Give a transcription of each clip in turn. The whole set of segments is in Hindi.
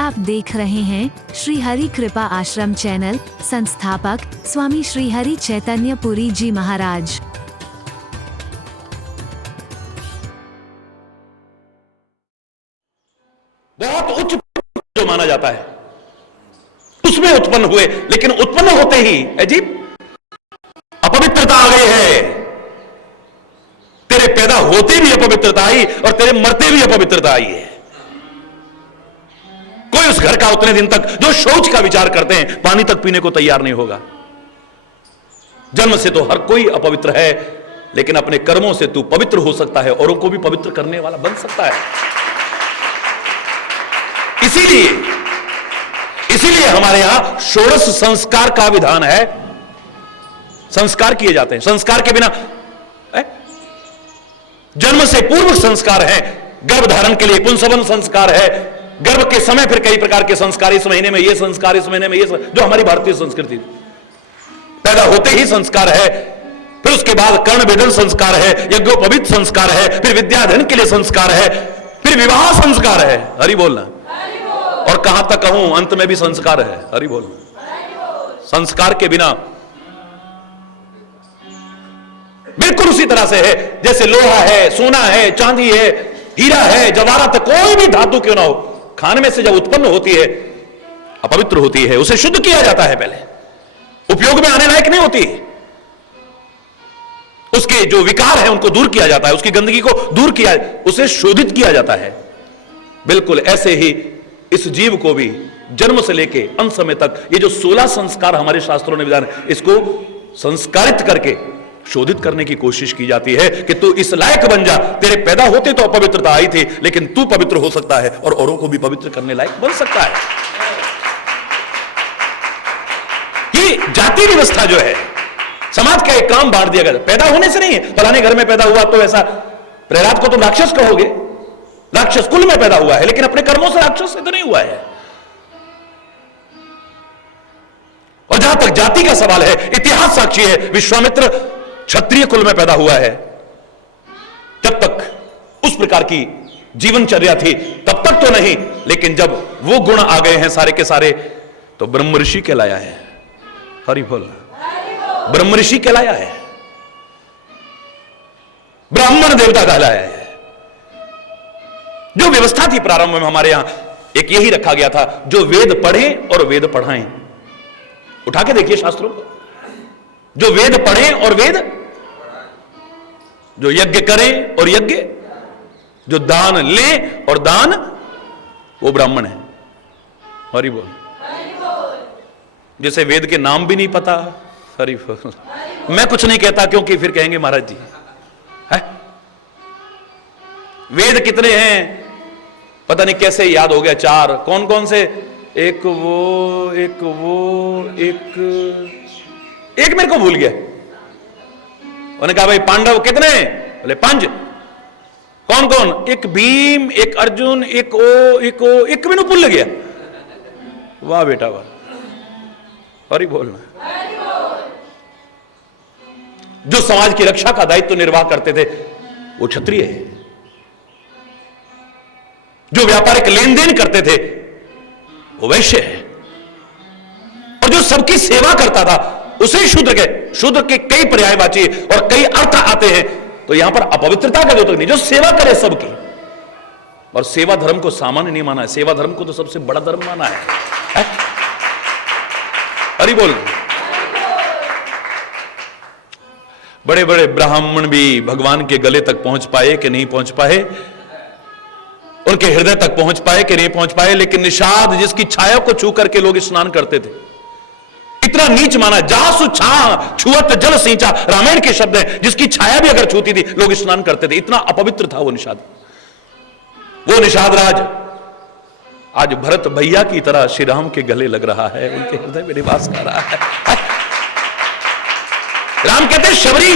आप देख रहे हैं श्री हरि कृपा आश्रम चैनल। संस्थापक स्वामी श्री हरि चैतन्य पुरी जी महाराज। बहुत उच्च जो माना जाता है उसमें उत्पन्न हुए, लेकिन उत्पन्न होते ही अजीब अपवित्रता आ गई है। तेरे पैदा होते भी अपवित्रता आई और तेरे मरते भी अपवित्रता आई है। कोई उस घर का उतने दिन तक जो शौच का विचार करते हैं पानी तक पीने को तैयार नहीं होगा। जन्म से तो हर कोई अपवित्र है, लेकिन अपने कर्मों से तू पवित्र हो सकता है, औरों को भी पवित्र करने वाला बन सकता है। इसीलिए हमारे यहां षोडश संस्कार का विधान है। संस्कार किए जाते हैं। संस्कार के बिना जन्म से पूर्व संस्कार है, गर्भ धारण के लिए पुंसवन संस्कार है, गर्भ के समय फिर कई प्रकार के संस्कार, इस महीने में ये संस्कार, इस महीने में ये जो हमारी भारतीय संस्कृति। पैदा होते ही संस्कार है, फिर उसके बाद कर्ण भेदन संस्कार है, यज्ञोपवीत संस्कार है, फिर विद्याधन के लिए संस्कार है, फिर विवाह संस्कार है। हरि बोलना। और कहां तक कहूं, अंत में भी संस्कार है। हरि बोलना। संस्कार के बिना बिल्कुल उसी तरह से है जैसे लोहा है, सोना है, चांदी है, हीरा है, जवाहरात, कोई भी धातु क्यों ना हो, खाने में से जब उत्पन्न होती है अपवित्र होती है, उसे शुद्ध किया जाता है। पहले उपयोग में आने लायक नहीं होती, उसके जो विकार है उनको दूर किया जाता है, उसकी गंदगी को दूर किया, उसे शोधित किया जाता है। बिल्कुल ऐसे ही इस जीव को भी जन्म से लेके अंत समय तक ये जो 16 संस्कार हमारे शास्त्रों ने विधान, इसको संस्कारित करके शोधित करने की कोशिश की जाती है कि तू इस लायक बन जा। तेरे पैदा होते तो अपवित्रता आई थी, लेकिन तू पवित्र हो सकता है और औरों को भी पवित्र करने लायक बन सकता है। ये जाति व्यवस्था जो है, समाज का एक काम बांट दिया गया। पैदा होने से नहीं है, फलाने घर में पैदा हुआ तो ऐसा, प्रहलाद को तो राक्षस कहोगे, राक्षस कुल में पैदा हुआ है, लेकिन अपने कर्मों से राक्षस से तो नहीं हुआ है। और जहां तक जाति का सवाल है, इतिहास साक्षी है, विश्वामित्र क्षत्रिय कुल में पैदा हुआ है। जब तक उस प्रकार की जीवनचर्या थी तब तक तो नहीं, लेकिन जब वो गुण आ गए हैं सारे के सारे, तो ब्रह्म ऋषि कहलाया है। हरि बोल। ब्रह्म ऋषि कहलाया है, ब्राह्मण देवता कहलाया है। जो व्यवस्था थी प्रारंभ में हमारे यहां, एक यही रखा गया था, जो वेद पढ़ें और वेद पढ़ाएं। उठा के देखिए शास्त्रों को, जो वेद पढ़ें और वेद, जो यज्ञ करें और यज्ञ, जो दान लें और दान, वो ब्राह्मण है। हरि बोल। जैसे वेद के नाम भी नहीं पता, हरि बोल। मैं कुछ नहीं कहता क्योंकि फिर कहेंगे महाराज जी है? वेद कितने हैं पता नहीं, कैसे याद हो गया, 4। कौन कौन से? एक मेरे को भूल गया। उन्होंने कहा भाई पांडव कितने? बोले 5। कौन कौन? एक भीम, एक अर्जुन, एक मैंने भूल गया। वाह बेटा वाह, हरि बोलना। जो समाज की रक्षा का दायित्व निर्वाह करते थे वो क्षत्रिय है। जो व्यापारिक लेन देन करते थे वो वैश्य है। और जो सबकी सेवा करता था उसे शूद्र के कई पर्यायवाची और कई अर्थ आते हैं। तो यहां पर अपवित्रता का द्योतक नहीं, जो सेवा करे सबकी। और सेवा धर्म को सामान्य नहीं माना है, सेवा धर्म को तो सबसे बड़ा धर्म माना है? हरि बोल। बड़े बड़े ब्राह्मण भी भगवान के गले तक पहुंच पाए कि नहीं पहुंच पाए, उनके हृदय तक पहुंच पाए कि नहीं पहुंच पाए, लेकिन निषाद जिसकी छाया को छू करके लोग स्नान करते थे, इतना नीच माना। जासु छा छुअत जल सींचा, रामायण के शब्द हैं, जिसकी छाया भी अगर छूती थी लोग स्नान करते थे। इतना अपवित्र था वो निषाद। वो निषाद राज आज भरत भैया की तरह श्री राम के गले लग रहा है, उनके हृदय में निवास कर रहा है। राम कहते हैं शबरी,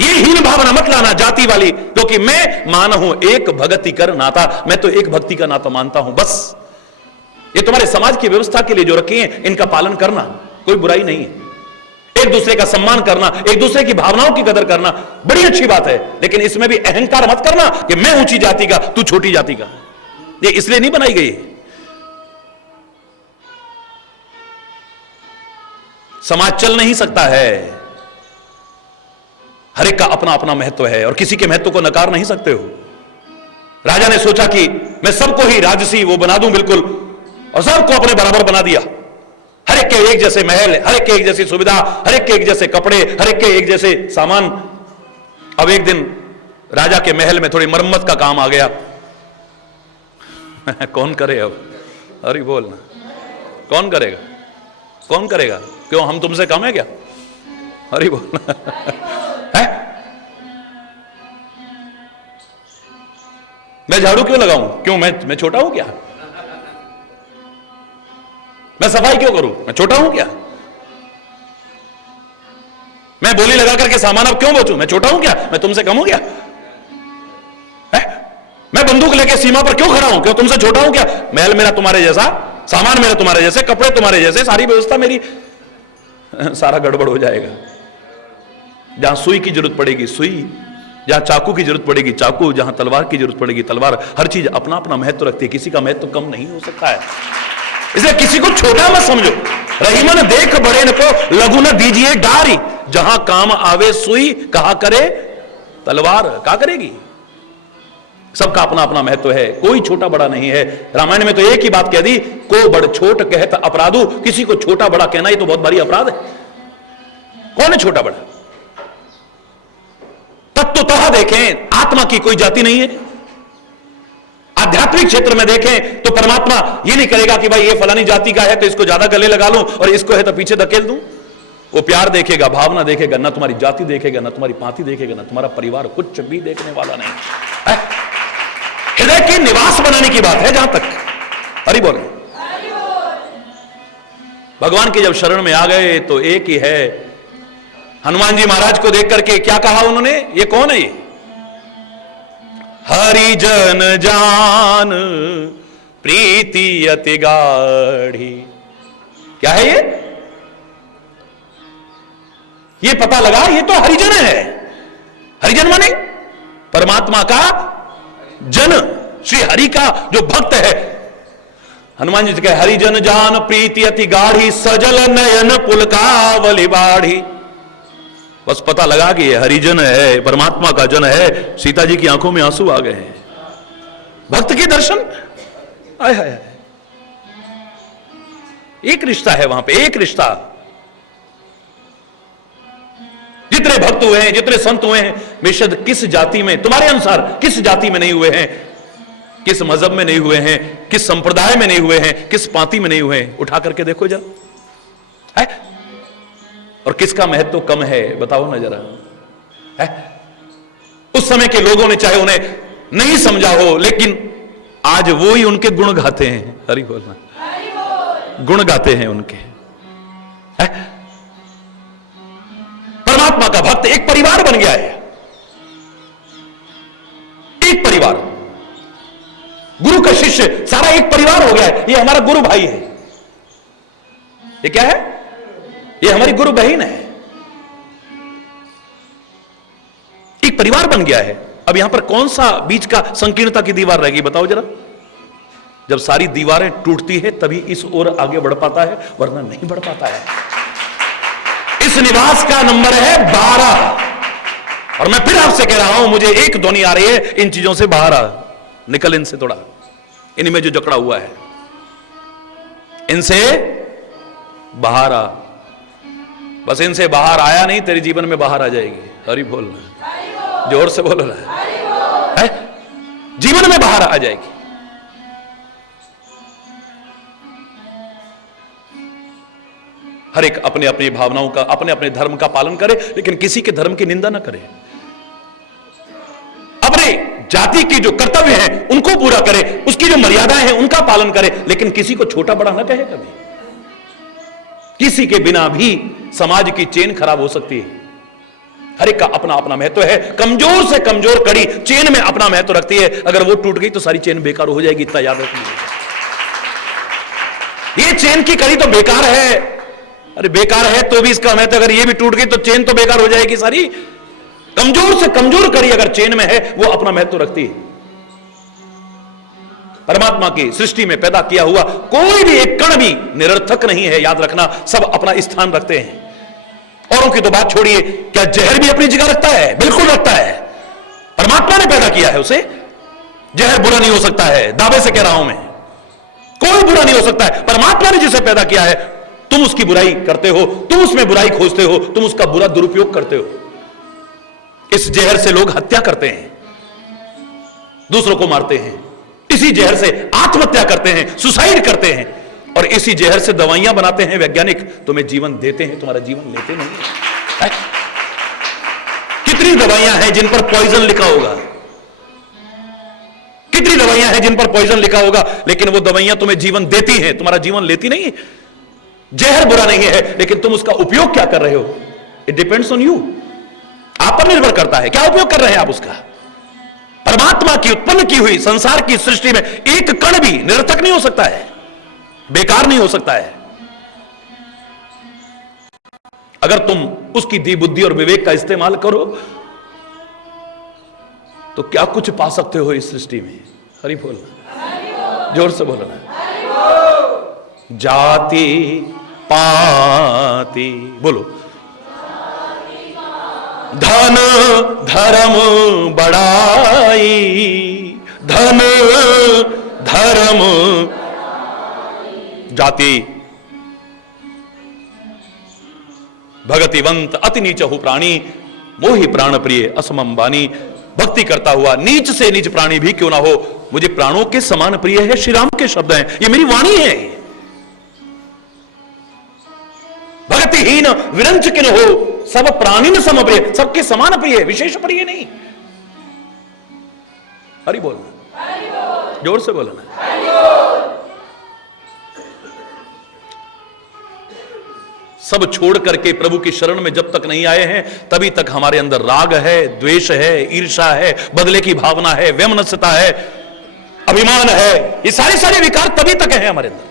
ये हीन भावना मत लाना जाति वाली, क्योंकि मैं मान हूं एक भगति कर नाता, मैं तो एक भक्ति का नाता मानता हूं बस। ये तुम्हारे समाज की व्यवस्था के लिए जो रखी है इनका पालन करना कोई बुराई नहीं है। एक दूसरे का सम्मान करना, एक दूसरे की भावनाओं की कदर करना बड़ी अच्छी बात है, लेकिन इसमें भी अहंकार मत करना कि मैं ऊंची जाति का, तू छोटी जाति का। ये इसलिए नहीं बनाई गई। समाज चल नहीं सकता है। हर एक का अपना अपना महत्व है और किसी के महत्व को नकार नहीं सकते हो। राजा ने सोचा कि मैं सबको ही राजसी वो बना दूं बिल्कुल, और सबको अपने बराबर बना दिया। हर एक के एक जैसे महल, हर एक के एक जैसी सुविधा, हर एक के एक जैसे कपड़े, हर एक के एक जैसे सामान। अब एक दिन राजा के महल में थोड़ी मरम्मत का काम आ गया। कौन करे अब? अरे बोलना, कौन करेगा? कौन करेगा? क्यों हम तुमसे कम है क्या? अरे बोलना है? मैं झाड़ू क्यों लगाऊं? क्यों मैं छोटा हूं क्या? मैं सफाई क्यों करूं? मैं छोटा हूं क्या? मैं बोली लगा करके सामान अब क्यों बेचूं? मैं छोटा हूं क्या? मैं तुमसे कम हूं क्या? है? मैं बंदूक लेके सीमा पर क्यों खड़ा हूं? क्यों तुमसे छोटा हूं क्या? महल मेरा तुम्हारे जैसा, सामान मेरा तुम्हारे जैसे, कपड़े तुम्हारे जैसे, सारी व्यवस्था मेरी, सारा गड़बड़ हो जाएगा। जहां सुई की जरूरत पड़ेगी सुई, जहां चाकू की जरूरत पड़ेगी चाकू, जहां तलवार की जरूरत पड़ेगी तलवार। हर चीज अपना अपना महत्व रखती है, किसी का महत्व कम नहीं हो सकता है। इसलिए किसी को छोटा मत समझो। रहीमन देख बड़े न को लघु न दीजिए डारी, जहां काम आवे सुई कहा करे तलवार। क्या करेगी? सबका अपना अपना महत्व है, कोई छोटा बड़ा नहीं है। रामायण में तो एक ही बात कह दी, को बड़ छोट कहत अपराधु। किसी को छोटा बड़ा कहना ही तो बहुत भारी अपराध है। कौन है छोटा बड़ा? तत्वतः देखें आत्मा की कोई जाति नहीं है। आध्यात्मिक क्षेत्र में देखें तो परमात्मा ये नहीं करेगा कि भाई ये फलानी जाति का है तो इसको ज्यादा गले लगा लूं और इसको है तो पीछे धकेल दूं। वो प्यार देखेगा, भावना देखेगा, ना तुम्हारी जाति देखेगा, ना तुम्हारी पांति देखेगा, ना तुम्हारा परिवार, कुछ भी देखने वाला नहीं है। हृदय की निवास बनाने की बात है जहां तक। हरि बोले। भगवान के जब शरण में आ गए तो एक ही है। हनुमान जी महाराज को देख करके क्या कहा उन्होंने? ये कौन है? ये हरिजन जान प्रीति अति गाढ़ी। क्या है ये पता लगा ये तो हरिजन है। हरिजन माने परमात्मा का जन, श्री हरि का जो भक्त है। हनुमान जी से कहे हरिजन जान प्रीति अति गाढ़ी, सजल नयन पुलकावली बाढ़ी। बस पता लगा कि ये हरिजन है, परमात्मा का जन है। सीता जी की आंखों में आंसू आ गए हैं। भक्त के दर्शन, आय हाय हाय। एक रिश्ता है वहां पे, एक रिश्ता। जितने भक्त हुए हैं, जितने संत हुए हैं, बेशद किस जाति में, तुम्हारे अनुसार किस जाति में नहीं हुए हैं, किस मजहब में नहीं हुए हैं, किस संप्रदाय में नहीं हुए हैं, किस पांति में नहीं हुए हैं, उठा करके देखो जरा है। और किसका महत्व कम है बताओ ना जरा है। उस समय के लोगों ने चाहे उन्हें नहीं समझा हो, लेकिन आज वो ही उनके गुण गाते हैं। हरि बोलना, गुण गाते हैं उनके है। परमात्मा का भक्त एक परिवार बन गया है, एक परिवार। गुरु का शिष्य सारा एक परिवार हो गया है। ये हमारा गुरु भाई है, ये क्या है? ये हमारी गुरु बहन है। एक परिवार बन गया है। अब यहां पर कौन सा बीच का संकीर्णता की दीवार रहेगी बताओ जरा। जब सारी दीवारें टूटती है तभी इस ओर आगे बढ़ पाता है, वरना नहीं बढ़ पाता है। इस निवास का नंबर है 12। और मैं फिर आपसे कह रहा हूं, मुझे एक ध्वनि आ रही है, इन चीजों से बाहर आ, निकल इनसे थोड़ा, इनमें जो जकड़ा हुआ है इनसे बाहर आ। बस इनसे बाहर आया नहीं, तेरे जीवन में बाहर आ जाएगी। हरि बोलना, जोर से बोलो ना है। जीवन में बाहर आ जाएगी। हर एक अपने अपनी भावनाओं का, अपने अपने धर्म का पालन करे, लेकिन किसी के धर्म की निंदा ना करे। अपने जाति की जो कर्तव्य है उनको पूरा करे, उसकी जो मर्यादाएं हैं उनका पालन करे, लेकिन किसी को छोटा बड़ा ना कहे कभी। किसी के बिना भी समाज की चेन खराब हो सकती है। हर एक का अपना अपना महत्व है। कमजोर से कमजोर कड़ी चेन में अपना महत्व रखती है। अगर वो टूट गई तो सारी चेन बेकार हो जाएगी, इतना याद रखिए। ये चेन की कड़ी तो बेकार है, अरे बेकार है तो भी इसका महत्व, अगर ये भी टूट गई तो चेन तो बेकार हो जाएगी सारी। कमजोर से कमजोर कड़ी अगर चेन में है वो अपना महत्व रखती है। परमात्मा की सृष्टि में पैदा किया हुआ कोई भी एक कण भी निरर्थक नहीं है, याद रखना। सब अपना स्थान रखते हैं। औरों की तो बात छोड़िए, क्या जहर भी अपनी जगह रखता है? बिल्कुल रखता है। परमात्मा ने पैदा किया है उसे। जहर बुरा नहीं हो सकता है, दावे से कह रहा हूं मैं, कोई बुरा नहीं हो सकता है। परमात्मा ने जिसे पैदा किया है, तुम उसकी बुराई करते हो, तुम उसमें बुराई खोजते हो, तुम उसका बुरा दुरुपयोग करते हो। इस जहर से लोग हत्या करते हैं, दूसरों को मारते हैं, इसी जहर से आत्महत्या करते हैं, सुसाइड करते हैं, और इसी जहर से दवाइयां बनाते हैं वैज्ञानिक। तुम्हें जीवन देते हैं, तुम्हारा जीवन लेते नहीं है। कितनी दवाइयां हैं जिन पर पॉइजन लिखा होगा, कितनी दवाइयां हैं जिन पर पॉइजन लिखा होगा, लेकिन वो दवाइयां तुम्हें जीवन देती हैं, तुम्हारा जीवन लेती नहीं। जहर बुरा नहीं है, लेकिन तुम उसका उपयोग क्या कर रहे हो, इट डिपेंड्स ऑन यू। आप पर निर्भर करता है क्या उपयोग कर रहे हैं आप उसका। परमात्मा की उत्पन्न की हुई संसार की सृष्टि में एक कण भी निरर्थक नहीं हो सकता है, बेकार नहीं हो सकता है। अगर तुम उसकी दी बुद्धि और विवेक का इस्तेमाल करो तो क्या कुछ पा सकते हो इस सृष्टि में। हरि बोलना, जोर से बोलना। जाति पाति बोलो, धन धर्म बढ़ाई, धन धर्म जाति भगतिवंत अति नीचहु प्राणी, मोहि प्राण प्रिय असमम बानी। भक्ति करता हुआ नीच से नीच प्राणी भी क्यों ना हो, मुझे प्राणों के समान प्रिय है। श्री राम के शब्द हैं, ये मेरी वाणी है। भक्तिहीन विरंच किन हो, सब प्राणी न सम प्रिय, सबके समान प्रिय, विशेष प्रिय नहीं। हरि बोलना, जोर से बोलना। सब छोड़ करके प्रभु की शरण में जब तक नहीं आए हैं, तभी तक हमारे अंदर राग है, द्वेष है, ईर्ष्या है, बदले की भावना है, वैमनस्यता है, अभिमान है। ये सारे विकार तभी तक है हमारे अंदर,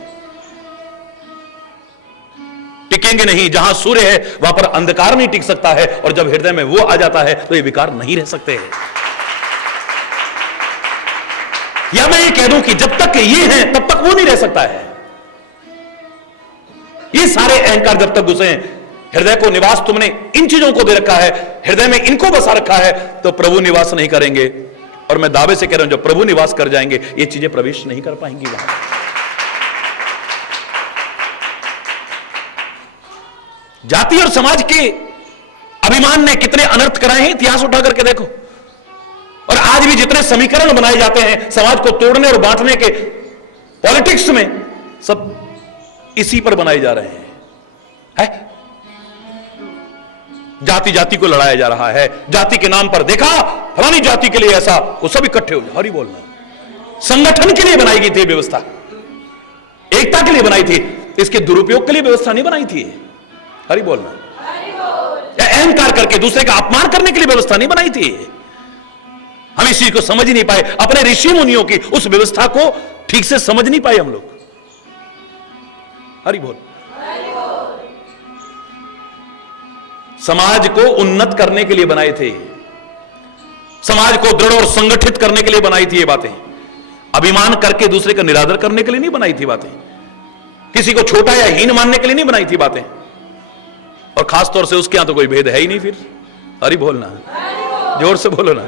टिकेंगे नहीं। जहां सूर्य है वहां पर अंधकार नहीं टिक सकता है, और जब हृदय में वो आ जाता है तो ये विकार नहीं रह सकते हैं। या मैं ये कह दूं कि जब तक ये है तब तक वो नहीं रह सकता है। ये सारे अहंकार जब तक घुसे हैं, हृदय को निवास तुमने इन चीजों को दे रखा है, हृदय में इनको बसा रखा है, तो प्रभु निवास नहीं करेंगे। और मैं दावे से कह रहा हूं, जब प्रभु निवास कर जाएंगे ये चीजें प्रवेश नहीं कर पाएंगी वहां। जाति और समाज के अभिमान ने कितने अनर्थ कराए हैं, इतिहास उठा करके देखो। और आज भी जितने समीकरण बनाए जाते हैं समाज को तोड़ने और बांटने के, पॉलिटिक्स में, सब इसी पर बनाए जा रहे हैं। जाति जाति को लड़ाया जा रहा है, जाति के नाम पर देखा फलानी जाति के लिए ऐसा, वो सब इकट्ठे हो जाए। हरि बोलना। संगठन के लिए बनाई गई थी व्यवस्था, एकता के लिए बनाई थी, इसके दुरुपयोग के लिए व्यवस्था नहीं बनाई थी। हरि बोलना। अहंकार करके दूसरे का अपमान करने के लिए व्यवस्था नहीं बनाई थी। हम इस चीज को समझ ही नहीं पाए, अपने ऋषि मुनियों की उस व्यवस्था को ठीक से समझ नहीं पाए हम लोग। हरि बोल। समाज को उन्नत करने के लिए बनाए थे, समाज को दृढ़ और संगठित करने के लिए बनाई थी ये बातें। अभिमान करके दूसरे का निरादर करने के लिए नहीं बनाई थी बातें, किसी को छोटा या हीन मानने के लिए नहीं बनाई थी बातें। और खास तौर से उसके यहां तो कोई भेद है ही नहीं फिर। हरि बोलना, जोर से बोलो ना।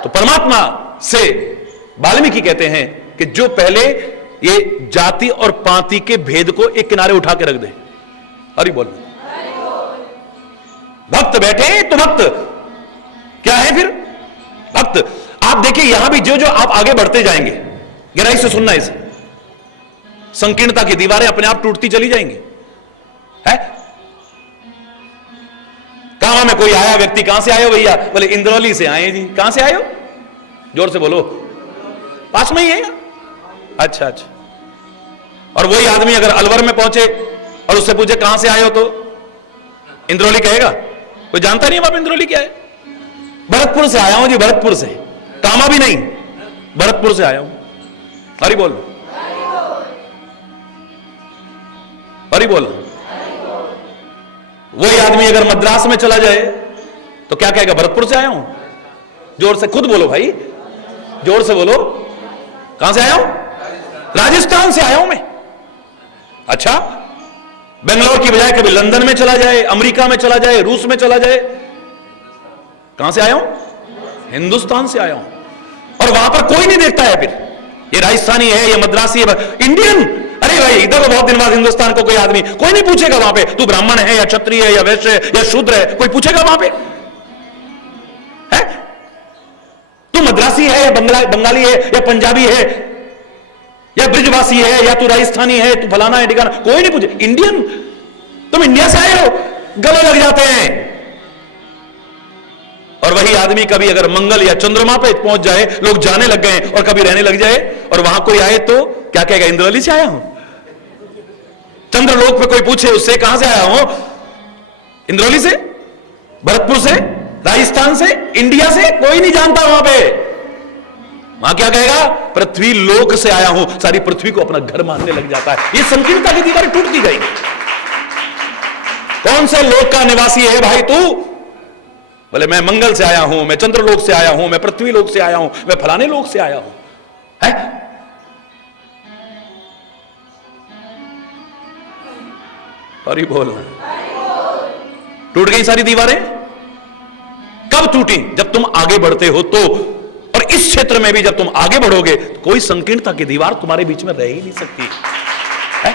तो परमात्मा से वाल्मीकि कहते हैं कि जो पहले ये जाति और पाति के भेद को एक किनारे उठा के रख दे। हरि बोलना। भक्त बैठे तो भक्त क्या है फिर? भक्त। आप देखिए यहां भी जो जो आप आगे बढ़ते जाएंगे, गहराई से सुनना इसे, संकीर्णता की दीवारें अपने आप टूटती चली जाएंगी। है कहां में कोई आया व्यक्ति, कहां से आए हो भैया? बोले इंद्रौली से आए जी। कहां से आए हो? जोर से बोलो। पास में ही है। अच्छा अच्छा। और वही आदमी अगर अलवर में पहुंचे और उससे पूछे कहां से आए हो, तो इंद्रौली कहेगा? कोई जानता नहीं बाप इंद्रौली क्या है। भरतपुर से आया हूं जी, भरतपुर से। कामा भी नहीं, भरतपुर से आया हूं। हरि बोल, हरि बोल। वही आदमी अगर मद्रास में चला जाए तो क्या कहेगा? भरतपुर से आया हूं। जोर से खुद बोलो भाई, जोर से बोलो। कहां से आया हूं? राजस्थान से आया हूं मैं। अच्छा, बेंगलोर की बजाय कभी लंदन में चला जाए, अमेरिका में चला जाए, रूस में चला जाए। कहां से आया हूं? हिंदुस्तान से आया हूं। और वहां पर कोई नहीं देखता है फिर ये राजस्थानी है, ये मद्रासी है, इंडियन। अरे भाई, इधर तो बहुत दिन बाद हिंदुस्तान को कोई आदमी, कोई नहीं पूछेगा वहां पे तू ब्राह्मण है या क्षत्रिय है या वैश्य है या शूद्र है, कोई पूछेगा वहां पे? है तू मद्रासी है या बंगाली है या पंजाबी है या ब्रिजवासी है या तू राजस्थानी है, तू फलाना है ठिकाना, कोई नहीं पूछे। इंडियन, तुम इंडिया से आए हो, गले लग जाते हैं। और वही आदमी कभी अगर मंगल या चंद्रमा पे पहुंच जाए, लोग जाने लग गए और कभी रहने लग जाए, और वहां कोई आए तो क्या कहेगा? इंद्रवली से आया हूं। चंद्रलोक पे कोई पूछे उससे कहां से आया हूं? इंद्रवली से, भरतपुर से, राजस्थान से, इंडिया से, कोई नहीं जानता वहां पे। वहां क्या कहेगा? पृथ्वी लोक से आया हूं। सारी पृथ्वी को अपना घर मानने लग जाता है। ये संकीर्णता की दीवारें टूटती गई। कौन से लोक का निवासी है भाई तू? बोले मैं मंगल से आया हूं, मैं चंद्रलोक से आया हूं, मैं पृथ्वी लोक से आया हूं, मैं फलाने लोक से आया हूं। है? और ही बोलना, टूट गई सारी दीवारें। कब टूटी? जब तुम आगे बढ़ते हो तो। और इस क्षेत्र में भी जब तुम आगे बढ़ोगे तो कोई संकीर्णता की दीवार तुम्हारे बीच में रह ही नहीं सकती है?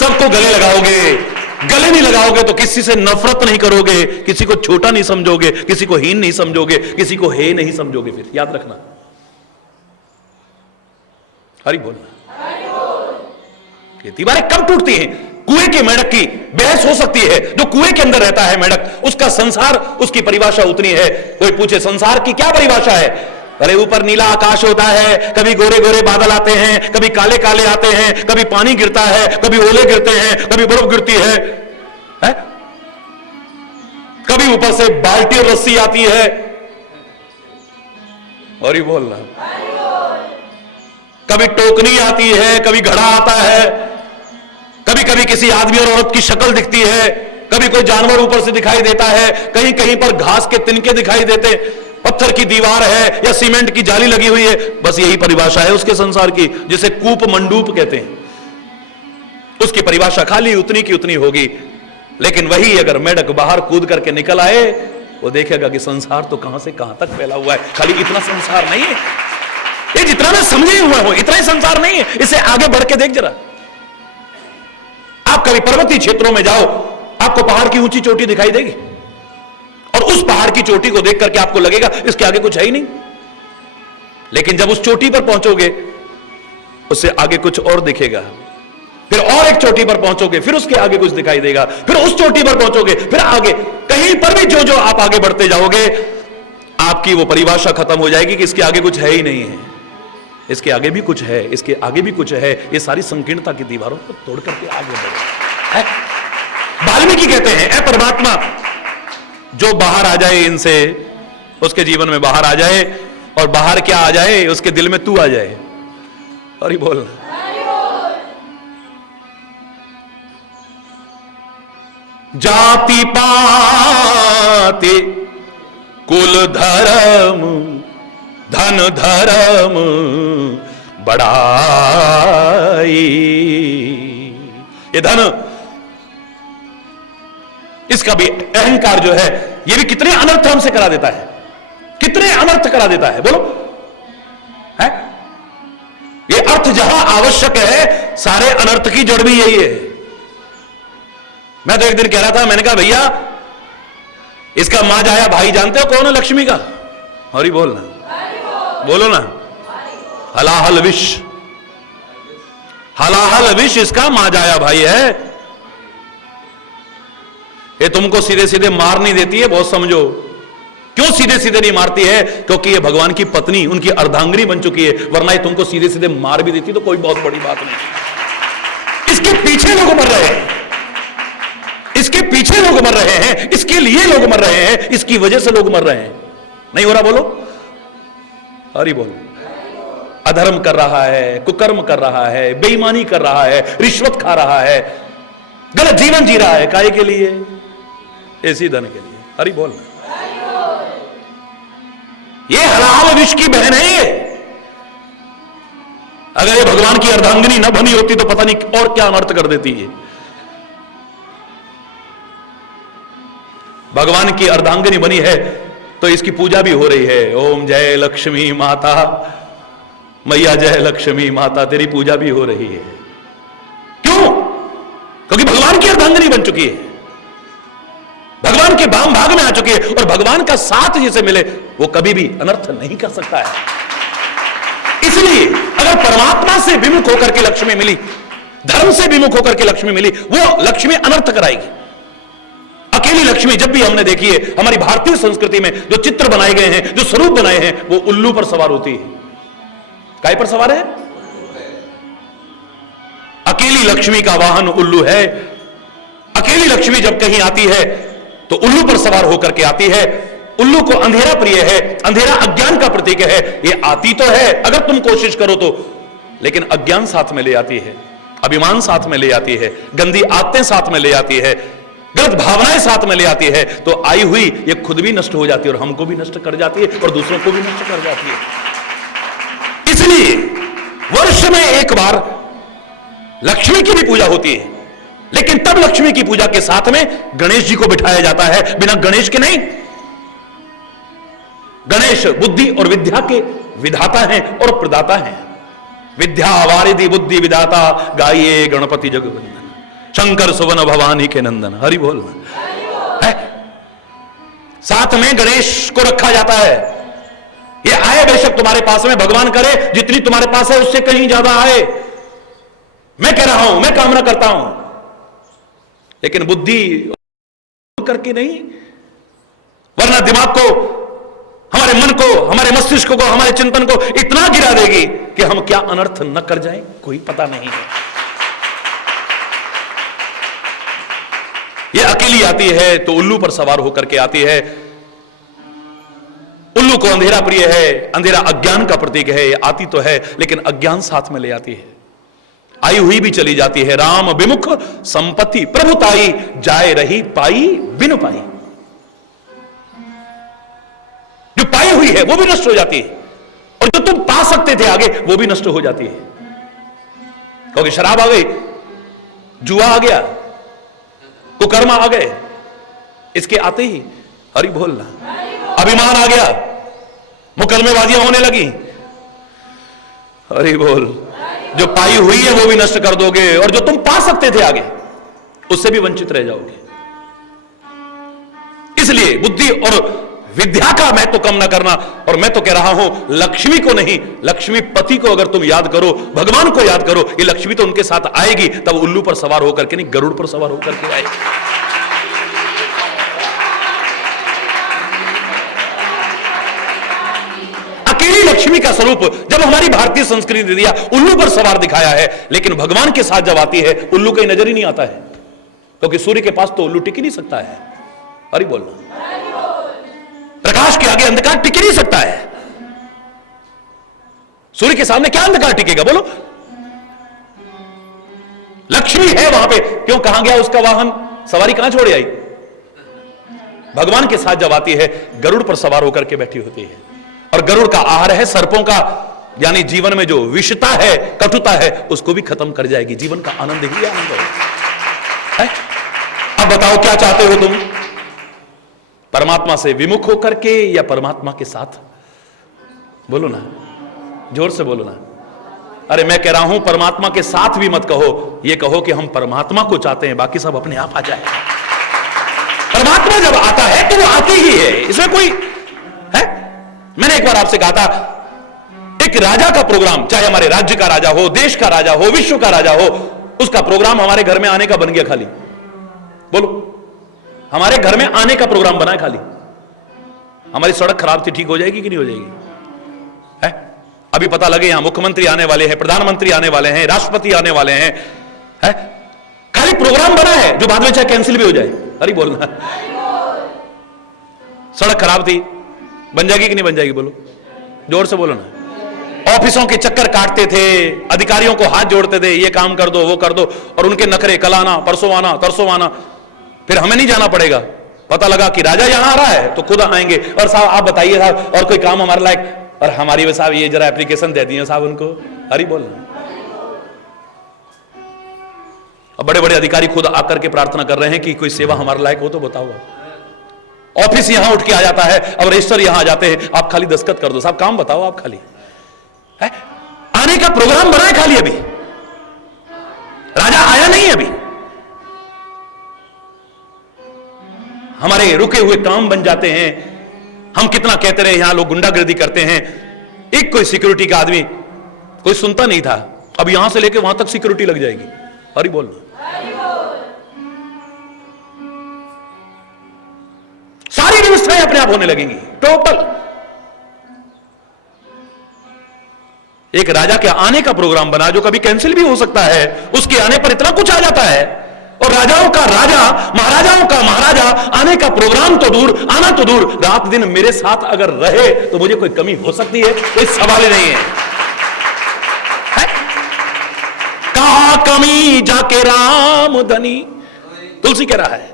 सबको गले लगाओगे, गले नहीं लगाओगे तो किसी से नफरत नहीं करोगे, किसी को छोटा नहीं समझोगे, किसी को हीन नहीं समझोगे, किसी को हे नहीं समझोगे। फिर याद रखना, हरि बोलना। ये दीवारें कब टूटती हैं? कुएं के मेंढक की बहस हो सकती है। जो कुएं के अंदर रहता है मेंढक, उसका संसार, उसकी परिभाषा उतनी है। कोई पूछे संसार की क्या परिभाषा है? अरे ऊपर नीला आकाश होता है, कभी गोरे गोरे बादल आते हैं, कभी काले काले आते हैं, कभी पानी गिरता है, कभी ओले गिरते हैं, कभी बर्फ गिरती है, कभी ऊपर से बाल्टी और रस्सी आती है। और ही बोलना, कभी टोकनी आती है, कभी घड़ा आता है, कभी कभी किसी आदमी और औरत की शक्ल दिखती है, कभी कोई जानवर ऊपर से दिखाई देता है, कहीं कहीं पर घास के तिनके दिखाई देते, पत्थर की दीवार है या सीमेंट की जाली लगी हुई है। बस यही परिभाषा है उसके संसार की, जिसे कूप मंडूप कहते हैं। उसकी परिभाषा खाली उतनी की उतनी होगी। लेकिन वही अगर मेढक बाहर कूद करके निकल आए, वो देखेगा कि संसार तो कहां से कहां तक फैला हुआ है। खाली इतना संसार नहीं है, ये जितना मैं समझे हुआ हूं इतना ही संसार नहीं है। इसे आगे बढ़ के देख जरा। आप कभी पर्वतीय क्षेत्रों में जाओ, आपको पहाड़ की ऊंची चोटी दिखाई देगी, और उस पहाड़ की चोटी को देख करके आपको लगेगा इसके आगे कुछ है ही नहीं। लेकिन जब उस चोटी पर पहुंचोगे, उससे आगे कुछ और दिखेगा। फिर और एक चोटी पर पहुंचोगे, फिर उसके आगे कुछ दिखाई देगा, फिर उस चोटी पर पहुंचोगे, फिर आगे। कहीं पर भी जो जो आप आगे बढ़ते जाओगे, आपकी वो परिभाषा खत्म हो जाएगी कि इसके आगे कुछ है ही नहीं है, इसके आगे भी कुछ है, इसके आगे भी कुछ है। ये सारी संकीर्णता की दीवारों को तोड़ करके आगे बढ़ो। वाल्मीकि कहते हैं, ऐ परमात्मा, जो बाहर आ जाए इनसे, उसके जीवन में बाहर आ जाए, और बाहर क्या आ जाए, उसके दिल में तू आ जाए। और ये बोल, जाति पाति कुल धर्म धन धर्म बढ़ाई। ये धन, इसका भी अहंकार जो है, ये भी कितने अनर्थ हमसे करा देता है, कितने अनर्थ करा देता है। बोलो, है? ये अर्थ जहां आवश्यक है, सारे अनर्थ की जड़ भी यही है। मैं तो एक दिन कह रहा था, मैंने कहा भैया, इसका मां जाया भाई जानते हो कौन है? लक्ष्मी का। और ही बोलना, बोलो ना, हलाहल विष, हलाहल विष इसका मां जाया भाई है। ये तुमको सीधे सीधे मार नहीं देती है, बहुत समझो। क्यों सीधे सीधे नहीं मारती है? क्योंकि ये भगवान की पत्नी, उनकी अर्धांगिनी बन चुकी है। वरना ये तुमको सीधे सीधे मार भी देती तो कोई बहुत बड़ी बात नहीं। इसके पीछे लोग मर रहे हैं, इसके पीछे लोग मर रहे हैं, इसके लिए लोग मर रहे हैं, इसकी वजह से लोग मर रहे हैं। नहीं हो रहा? बोलो, हरि बोलो। अधर्म कर रहा है, कुकर्म कर रहा है, बेईमानी कर रहा है, रिश्वत खा रहा है, गलत जीवन जी रहा है। काहे के लिए? ऐसी धन के लिए। हरि बोलना। ये हलाल विष की बहन है। अगर ये भगवान की अर्धांगिनी न बनी होती तो पता नहीं और क्या अनर्थ कर देती है। भगवान की अर्धांगिनी बनी है तो इसकी पूजा भी हो रही है। ओम जय लक्ष्मी माता, मैया जय लक्ष्मी माता, तेरी पूजा भी हो रही है। क्यों? क्योंकि भगवान की अर्धांगिनी बन चुकी है, भगवान के वाम भाग में आ चुकी है, और भगवान का साथ जिसे मिले वो कभी भी अनर्थ नहीं कर सकता है। इसलिए अगर परमात्मा से विमुख होकर के लक्ष्मी मिली, धर्म से विमुख होकर के लक्ष्मी मिली, वो लक्ष्मी अनर्थ कराएगी। अकेली लक्ष्मी जब भी हमने देखी है हमारी भारतीय संस्कृति में, जो चित्र बनाए गए हैं, जो स्वरूप बनाए हैं, वो उल्लू पर सवार होती है। काय पर सवार है? अकेली लक्ष्मी का वाहन उल्लू है। अकेली लक्ष्मी जब कहीं आती है तो उल्लू पर सवार होकर के आती है। उल्लू को अंधेरा प्रिय है, अंधेरा अज्ञान का प्रतीक है। ये आती तो है अगर तुम कोशिश करो तो, लेकिन अज्ञान साथ में ले आती है, अभिमान साथ में ले आती है, गंदी आदतें साथ में ले आती है, गलत भावनाएं साथ में ले आती है। तो आई हुई ये खुद भी नष्ट हो जाती है, और हमको भी नष्ट कर जाती है, और दूसरों को भी नष्ट कर जाती है। इसलिए वर्ष में एक बार लक्ष्मी की भी पूजा होती है, लेकिन तब लक्ष्मी की पूजा के साथ में गणेश जी को बिठाया जाता है, बिना गणेश के नहीं। गणेश बुद्धि और विद्या के विधाता हैं और प्रदाता हैं। विद्या वारिधि बुद्धि विधाता, गाइए गणपति जगवंदन, शंकर सुवन भवानी के नंदन। हरि बोल है। साथ में गणेश को रखा जाता है। ये आए बेशक तुम्हारे पास में, भगवान करे जितनी तुम्हारे पास है उससे कहीं ज्यादा आए, मैं कह रहा हूं, मैं कामना करता हूं, लेकिन बुद्धि करके नहीं, वरना दिमाग को, हमारे मन को, हमारे मस्तिष्क को, हमारे चिंतन को इतना गिरा देगी कि हम क्या अनर्थ न कर जाएं, कोई पता नहीं है। ये अकेली आती है तो उल्लू पर सवार होकर के आती है। उल्लू को अंधेरा प्रिय है, अंधेरा अज्ञान का प्रतीक है। ये आती तो है लेकिन अज्ञान साथ में ले आती है, आई हुई भी चली जाती है। राम विमुख संपत्ति प्रभुताई, जाए रही पाई बिन पाई। जो पाई हुई है वो भी नष्ट हो जाती है, और जो तुम पा सकते थे आगे वो भी नष्ट हो जाती है। क्योंकि शराब आ गई, जुआ आ गया, कुकर्म आ गए, इसके आते ही हरि बोलना, अभिमान आ गया, मुकदमेबाजियां होने लगी। हरि बोल। जो पाई हुई है वो भी नष्ट कर दोगे, और जो तुम पा सकते थे आगे उससे भी वंचित रह जाओगे। इसलिए बुद्धि और विद्या का महत्व कम ना करना। और मैं तो कह रहा हूं लक्ष्मी को नहीं, लक्ष्मीपति को अगर तुम याद करो, भगवान को याद करो, ये लक्ष्मी तो उनके साथ आएगी, तब उल्लू पर सवार होकर के नहीं, गरुड़ पर सवार होकर के आएगी। अकेली लक्ष्मी का स्वरूप जब हमारी भारतीय संस्कृति ने दिया, उल्लू पर सवार दिखाया है, लेकिन भगवान के साथ जब आती है उल्लू कहीं नजर ही नहीं आता है, क्योंकि सूर्य के पास तो उल्लू टिक ही नहीं सकता है। अरे बोलना, प्रकाश के आगे अंधकार टिक नहीं सकता है। सूर्य के सामने क्या अंधकार टिकेगा बोलो? लक्ष्मी है वहां पे, क्यों? कहां गया उसका वाहन? सवारी कहां छोड़ आई? भगवान के साथ जब आती है गरुड़ पर सवार होकर के बैठी होती है, और गरुड़ का आहार है सर्पों का, यानी जीवन में जो विषता है, कटुता है, उसको भी खत्म कर जाएगी। जीवन का आनंद ही आनंद है। अब बताओ क्या चाहते हो तुम? परमात्मा से विमुख होकर के या परमात्मा के साथ? बोलो ना, जोर से बोलो ना। अरे मैं कह रहा हूं परमात्मा के साथ भी मत कहो, यह कहो कि हम परमात्मा को चाहते हैं, बाकी सब अपने आप आ जाए। परमात्मा जब आता है तो वो आती ही है, इसमें कोई है? मैंने एक बार आपसे कहा था, एक राजा का प्रोग्राम, चाहे हमारे राज्य का राजा हो, देश का राजा हो, विश्व का राजा हो, उसका प्रोग्राम हमारे घर में आने का बन गया खाली। बोलो, हमारे घर में आने का प्रोग्राम बना है खाली। हमारी सड़क खराब थी, ठीक हो जाएगी कि नहीं हो जाएगी? है? अभी पता लगे यहां मुख्यमंत्री आने वाले हैं, प्रधानमंत्री आने वाले हैं, राष्ट्रपति आने वाले हैं, है? खाली प्रोग्राम बना है जो बाद में चाहे कैंसिल भी हो जाए। अरे बोलना, सड़क खराब थी, बन जाएगी कि नहीं बन जाएगी? बोलो, जोर से बोलो ना। ऑफिसों के चक्कर काटते थे, अधिकारियों को हाथ जोड़ते थे, ये काम कर दो, वो कर दो, और उनके नखरे, कल आना, परसों आना, तरसों आना। फिर हमें नहीं जाना पड़ेगा, पता लगा कि राजा यहां आ रहा है तो खुद आएंगे, और साहब आप बताइए साहब, और कोई काम हमारे लायक, और हमारी साहब ये जरा एप्लीकेशन दे दिए साहब उनको, हरि बोल। अब बड़े बड़े अधिकारी खुद आकर के प्रार्थना कर रहे हैं कि कोई सेवा हमारे लायक हो तो बताओ। ऑफिस यहां उठ के आ जाता है, अब रजिस्टर यहां आ जाते हैं, आप खाली दस्तखत कर दो साहब, काम बताओ आप खाली है? आने का प्रोग्राम बनाए खाली, अभी राजा आया नहीं अभी। हमारे रुके हुए काम बन जाते हैं। हम कितना कहते रहे यहां लोग गुंडागर्दी करते हैं, एक कोई सिक्योरिटी का आदमी कोई सुनता नहीं था, अब यहां से लेके वहां तक सिक्योरिटी लग जाएगी। हरि बोल। सारी व्यवस्थाएं अपने आप होने लगेंगी टोटल। एक राजा के आने का प्रोग्राम बना जो कभी कैंसिल भी हो सकता है, उसके आने पर इतना कुछ आ जाता है। और राजाओं का राजा, महाराजाओं का महाराजा आने का प्रोग्राम तो दूर, आना तो दूर, रात दिन मेरे साथ अगर रहे तो मुझे कोई कमी हो सकती है? कोई सवाल ही नहीं है। कहां कमी जाके राम धनी, तुलसी कह रहा है,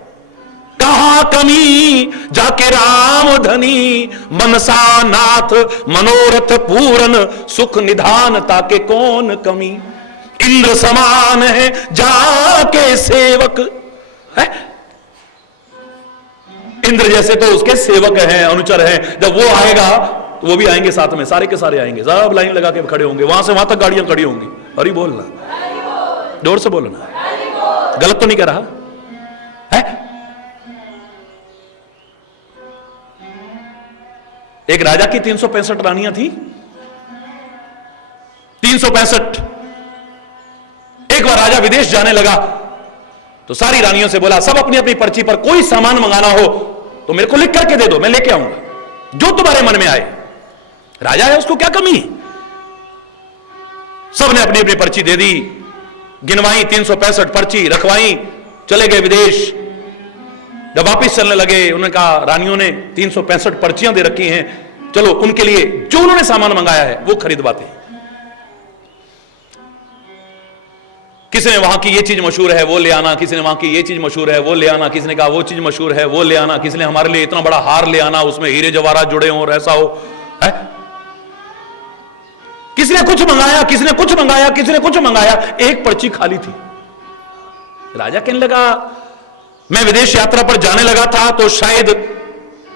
कहां कमी जाके राम धनी, मनसा नाथ मनोरथ पूरन, सुख निधान ताके कौन कमी। इंद्र समान है जाके सेवक है, इंद्र जैसे तो उसके सेवक हैं, अनुचर हैं। जब वो आएगा तो वो भी आएंगे साथ में, सारे के सारे आएंगे, सब लाइन लगा के खड़े होंगे, वहां से वहां तक गाड़ियां खड़ी होंगी। हरि बोलना, जोर से बोलना, गलत तो नहीं कह रहा है? एक राजा की 365 रानियां थी, 365। एक बार राजा विदेश जाने लगा तो सारी रानियों से बोला, सब अपनी अपनी पर्ची पर कोई सामान मंगाना हो तो मेरे को लिख करके दे दो, मैं लेके आऊंगा जो तुम्हारे मन में आए। राजा है, उसको क्या कमी है? सबने अपनी अपनी पर्ची दे दी, गिनवाई 365 पर्ची, रखवाई, चले गए विदेश। जब वापिस चलने लगे, उन्होंने कहा, रानियों ने 365 पर्चियां दे रखी हैं, चलो उनके लिए जो उन्होंने सामान मंगाया है वो खरीदवाते हैं। किसी ने वहां की ये चीज मशहूर है वो ले आना, किसी ने वहां की ये चीज मशहूर है वो ले आना, किसी ने कहा वो चीज मशहूर है वो ले आना, किसी ने हमारे लिए इतना बड़ा हार ले आना, उसमें हीरे जवाहरात जुड़े हों और ऐसा हो है? किसी ने कुछ मंगाया, किसी ने कुछ मंगाया, किसी ने कुछ मंगाया, एक पर्ची खाली थी। राजा कहने लगा, मैं विदेश यात्रा पर जाने लगा था तो शायद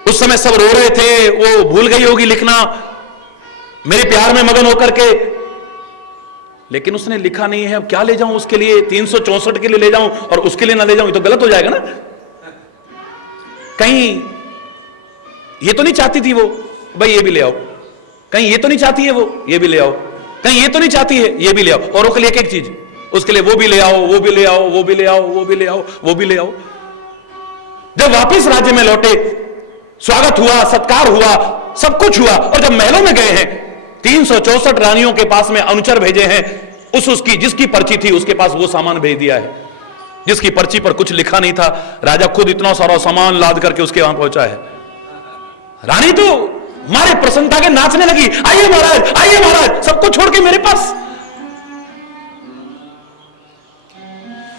उस समय सब रो रहे थे, वो भूल गई होगी लिखना, मेरे प्यार में मगन होकर के, लेकिन उसने लिखा नहीं है। अब क्या ले जाऊं उसके लिए? 364 के लिए ले जाऊं और उसके लिए ना ले जाऊं, ये तो गलत हो जाएगा ना। कहीं ये तो नहीं चाहती थी वो, भाई ये भी ले आओ, कहीं ये तो नहीं चाहती है वो, ये भी ले आओ, कहीं ये तो नहीं चाहती है, ये भी ले आओ, और उसके लिए एक एक चीज, उसके लिए वो भी ले आओ, वो भी ले आओ, वो भी ले आओ, वो भी ले आओ, वो भी ले आओ। जब वापिस राज्य में लौटे, स्वागत हुआ, सत्कार हुआ, सब कुछ हुआ, और जब महलों में गए हैं, 364 रानियों के पास में अनुचर भेजे हैं, उसकी जिसकी पर्ची थी उसके पास वो सामान भेज दिया है, जिसकी पर्ची पर कुछ लिखा नहीं था। राजा खुद इतना सारा सामान लाद करके उसके वहां पहुंचा है। रानी तो मारे प्रसन्नता के नाचने लगी, आइए महाराज, आइए महाराज, सबको छोड़ के मेरे पास।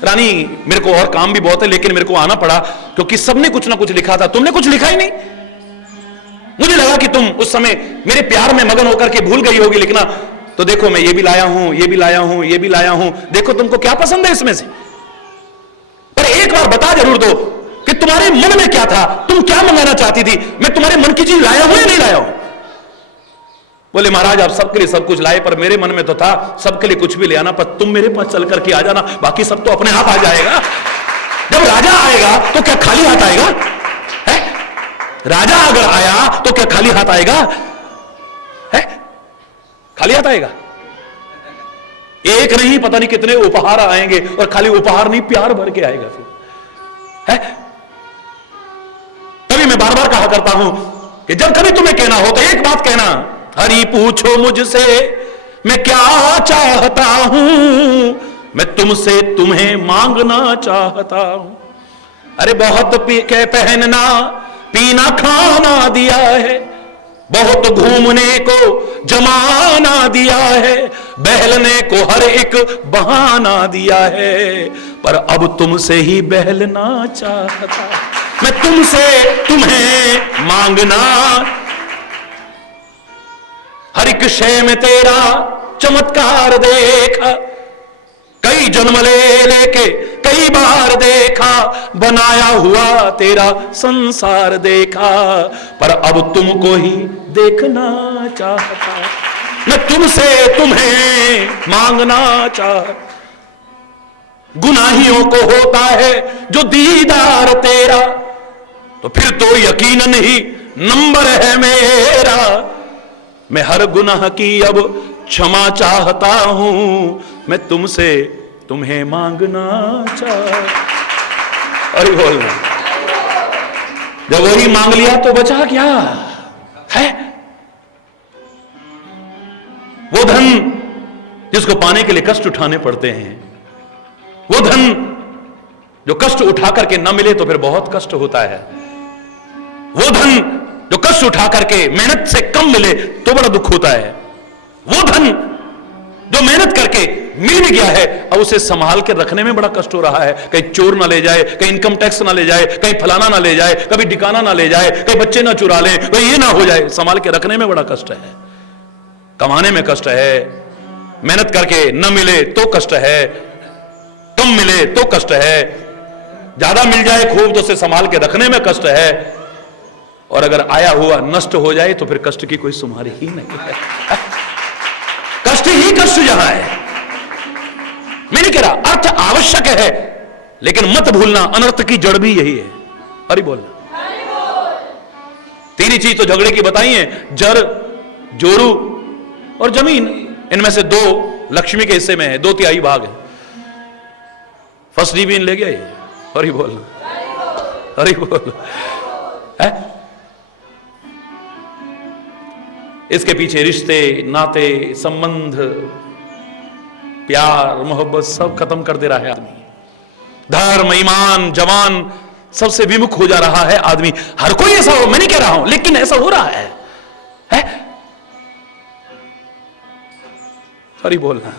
रानी, मेरे को और काम भी बहुत है लेकिन मेरे को आना पड़ा क्योंकि सबने कुछ ना कुछ लिखा था, तुमने कुछ लिखा ही नहीं। मुझे लगा कि तुम उस समय मेरे प्यार में मगन होकर के भूल गई होगी लिखना, तो देखो मैं ये भी लाया हूं, ये भी लाया हूं, ये भी लाया हूं, देखो तुमको क्या पसंद है इसमें से, पर एक बार बता जरूर दो कि तुम्हारे मन में क्या था, तुम क्या मंगाना चाहती थी, मैं तुम्हारे मन की चीज लाया हूं या नहीं लाया हूं। बोले महाराज आप सबके लिए सब कुछ लाए, पर मेरे मन में तो था सबके लिए कुछ भी ले आना, पर तुम मेरे पास चल करके आ जाना, बाकी सब तो अपने आप आ जाएगा। जब राजा आएगा तो क्या खाली हाथ आएगा? है? राजा अगर आया तो क्या खाली हाथ आएगा? है? खाली हाथ आएगा? एक नहीं पता नहीं कितने उपहार आएंगे, और खाली उपहार नहीं प्यार भर के आएगा फिर। है? तभी मैं बार बार कहा करता हूं कि जब कभी तुम्हें कहना हो तो एक बात कहना, हरि पूछो मुझसे मैं क्या चाहता हूं, मैं तुमसे तुम्हें मांगना चाहता हूं। अरे बहुत पहनना पीना खाना दिया है, बहुत घूमने को जमाना दिया है, बहलने को हर एक बहाना दिया है, पर अब तुमसे ही बहलना चाहता, मैं तुमसे तुम्हें मांगना। हर एक शय में तेरा चमत्कार देखा, कई जन्म ले लेके कई बार देखा, बनाया हुआ तेरा संसार देखा, पर अब तुमको ही देखना चाहता, मैं तुमसे तुम्हें मांगना चाहता। गुनाहियों को होता है जो दीदार तेरा, तो फिर तो यकीनन ही नंबर है मेरा। मैं हर गुनाह की अब क्षमा चाहता हूं, मैं तुमसे तुम्हें मांगना अरे बोल, जब वही मांग लिया तो बचा क्या है? वो धन जिसको पाने के लिए कष्ट उठाने पड़ते हैं, वो धन जो कष्ट उठा करके न मिले तो फिर बहुत कष्ट होता है, वो धन जो कष्ट उठा करके मेहनत से कम मिले तो बड़ा दुख होता है, वो धन जो मेहनत करके मिल भी गया है अब उसे संभाल के रखने में बड़ा कष्ट हो रहा है। कहीं चोर ना ले जाए, कहीं इनकम टैक्स ना ले जाए, कहीं फलाना ना ले जाए, कभी ठिकाना ना ले जाए, कहीं बच्चे ना चुरा लें, कहीं ये ना हो जाए। संभाल के रखने में बड़ा कष्ट है, कमाने में कष्ट है, मेहनत करके न मिले तो कष्ट है, कम मिले तो कष्ट है, ज्यादा मिल जाए खूब तो उसे संभाल के रखने में कष्ट है, और अगर आया हुआ नष्ट हो जाए तो फिर कष्ट की कोई सुमारी ही नहीं है। कष्ट ही कष्ट जहां है। मैं नहीं कह रहा अर्थ आवश्यक है, लेकिन मत भूलना अनर्थ की जड़ भी यही है। अरे बोलना, तीन ही चीज तो झगड़े की बताई है, जड़, जोरू और जमीन। इनमें से दो लक्ष्मी के हिस्से में है, 2/3 भाग है। फर्स्ट डिवीजन ले गया ये। अरे बोल, अरे बोल है? इसके पीछे रिश्ते, नाते, संबंध, प्यार, मोहब्बत सब खत्म कर दे रहा है आदमी। धर्म, ईमान, जवान सबसे विमुख हो जा रहा है आदमी। हर कोई ऐसा हो, मैं नहीं कह रहा हूं, लेकिन ऐसा हो रहा है? सॉरी बोलना।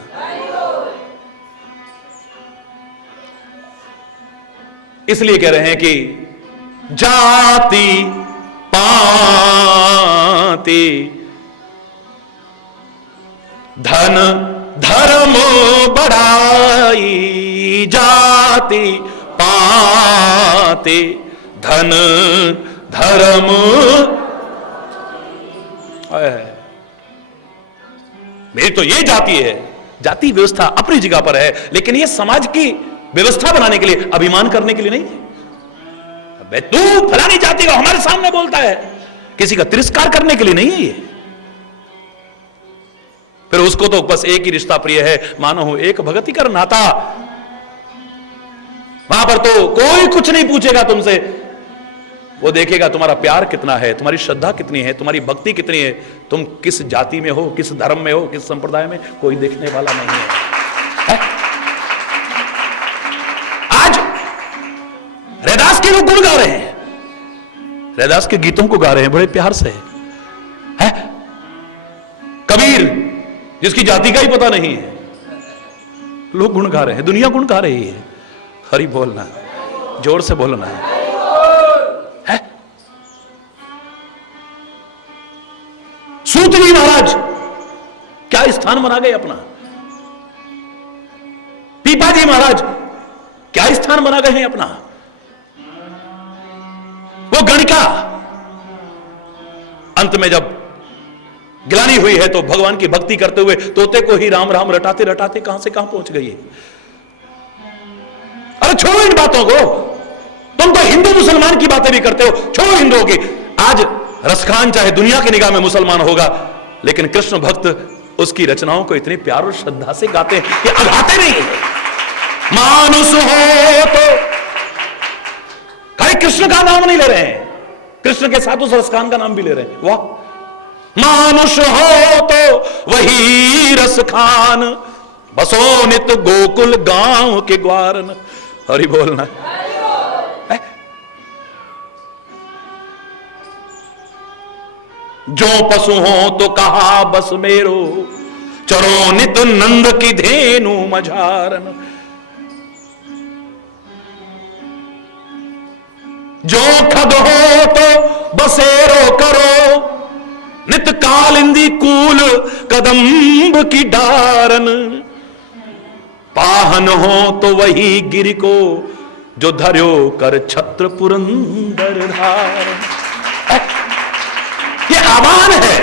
इसलिए कह रहे हैं कि जाति पाति धन धर्म बढ़ाई, जाति पाति धन धर्म। मेरी तो ये जाति है, जाति व्यवस्था अपनी जगह पर है, लेकिन ये समाज की व्यवस्था बनाने के लिए, अभिमान करने के लिए नहीं है। तू फलानी जाति का हमारे सामने बोलता है, किसी का तिरस्कार करने के लिए नहीं है ये। फिर उसको तो बस एक ही रिश्ता प्रिय है, मानो हो एक भगति कर नाता। वहां पर तो कोई कुछ नहीं पूछेगा तुमसे, वो देखेगा तुम्हारा प्यार कितना है, तुम्हारी श्रद्धा कितनी है, तुम्हारी भक्ति कितनी है, तुम किस जाति में हो, किस धर्म में हो, किस संप्रदाय में, कोई देखने वाला नहीं है। आज रैदास के लोग गुण गा रहे हैं, रैदास के गीतों को गा रहे हैं बड़े प्यार से, है? कबीर जिसकी जाति का ही पता नहीं है, लोग गुण गा रहे हैं, दुनिया गुण गा रही है। हरि बोलना, जोर से बोलना है। सूत जी महाराज क्या स्थान बना गए अपना, पीपा जी महाराज क्या स्थान बना गए हैं अपना। वो गणिका अंत में जब गिलानी हुई है तो भगवान की भक्ति करते हुए तोते को ही राम राम रटाते रटाते कहां से कहां पहुंच गई है। अरे छोड़ो इन बातों को, तुम तो हिंदू मुसलमान की बातें भी करते हो, छोड़ो हिंदुओं की। आज रसखान चाहे दुनिया की निगाह में मुसलमान होगा, लेकिन कृष्ण भक्त उसकी रचनाओं को इतनी प्यार और श्रद्धा से गाते हैं कि अघाते नहीं है। मानुष हो तो खाली कृष्ण का नाम नहीं ले रहे हैं, कृष्ण के साथ उस रसखान का नाम भी ले रहे हैं। वाह, मानुष हो तो वही रसखान, बसो नित गोकुल गांव के ग्वारन। हरि बोलना। जो पशु हो तो कहा बस मेरो, चरो नित नंद की धेनु मझारन। जो खग हो तो बसेरो करो, नित कालिंदी कूल कदम्ब की डारन, पाहन हो तो वही गिर को जो धर्यो कर छत्र पुरंदर धारन। ये आह्वान है,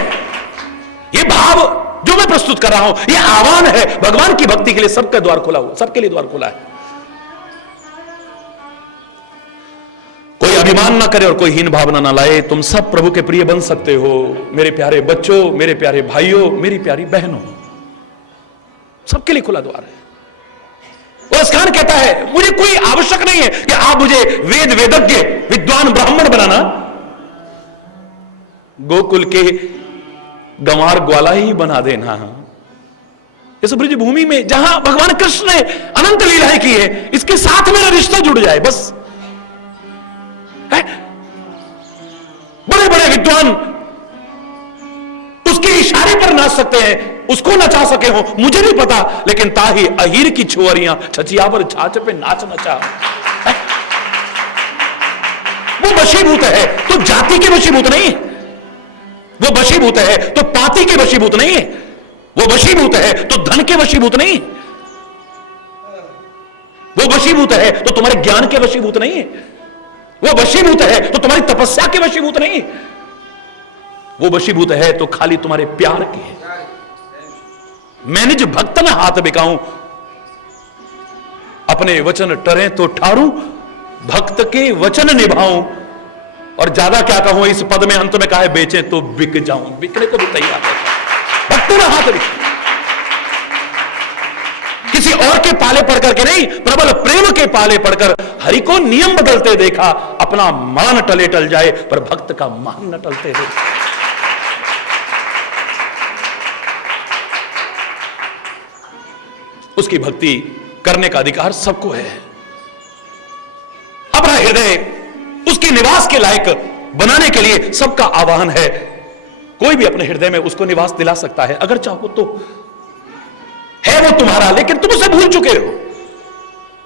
ये भाव जो मैं प्रस्तुत कर रहा हूं, ये आह्वान है भगवान की भक्ति के लिए। सबका द्वार खुला हुआ, सबके लिए द्वार खुला है। कोई अभिमान ना करे और कोई हीन भावना ना लाए। तुम सब प्रभु के प्रिय बन सकते हो, मेरे प्यारे बच्चों, मेरे प्यारे भाइयों, मेरी प्यारी बहनों, सबके लिए खुला द्वार है। और स्कान कहता है मुझे कोई आवश्यक नहीं है कि आप मुझे वेद वेदज्ञ विद्वान ब्राह्मण बनाना, गोकुल के गंवार ग्वाला ही बना देना। इस ब्रज भूमि में जहां भगवान कृष्ण ने अनंत लीलाएं की है, इसके साथ मेरा रिश्ता जुड़ जाए बस। बड़े बड़े विद्वान उसके इशारे पर नाच सकते हैं, उसको नचा सके हो मुझे नहीं पता, लेकिन ताही अहीर की छुअरियां छचियावर छाछ पे नाच नचा। वो वशीभूत है तो जाति के वशीभूत नहीं है, वो वशीभूत है तो पाति के वशीभूत नहीं है, वो वशीभूत है तो धन के वशीभूत नहीं है, वो वशीभूत है तो तुम्हारे ज्ञान के वशीभूत नहीं है, वो वशीभूत है तो तुम्हारी तपस्या के वशीभूत नहीं है, वो वशीभूत है तो खाली तुम्हारे प्यार के है। मैं निज भक्त न हाथ बिकाऊं, अपने वचन टरे तो ठारूं, भक्त के वचन निभाऊं। और ज्यादा क्या कहूं, इस पद में अंत में कहा है बेचे तो बिक जाऊं, बिकने को भी तैयार है। भक्त न हाथ बिकाऊं, किसी और के पाले पढ़ करके नहीं, प्रबल प्रेम के पाले पढ़कर हरि को नियम बदलते देखा। अपना मान टले टल जाए पर भक्त का मान न टलते देखा। उसकी भक्ति करने का अधिकार सबको है। अपना हृदय उसके निवास के लायक बनाने के लिए सबका आह्वान है। कोई भी अपने हृदय में उसको निवास दिला सकता है अगर चाहो तो। है वो तुम्हारा, लेकिन तुम उसे भूल चुके हो।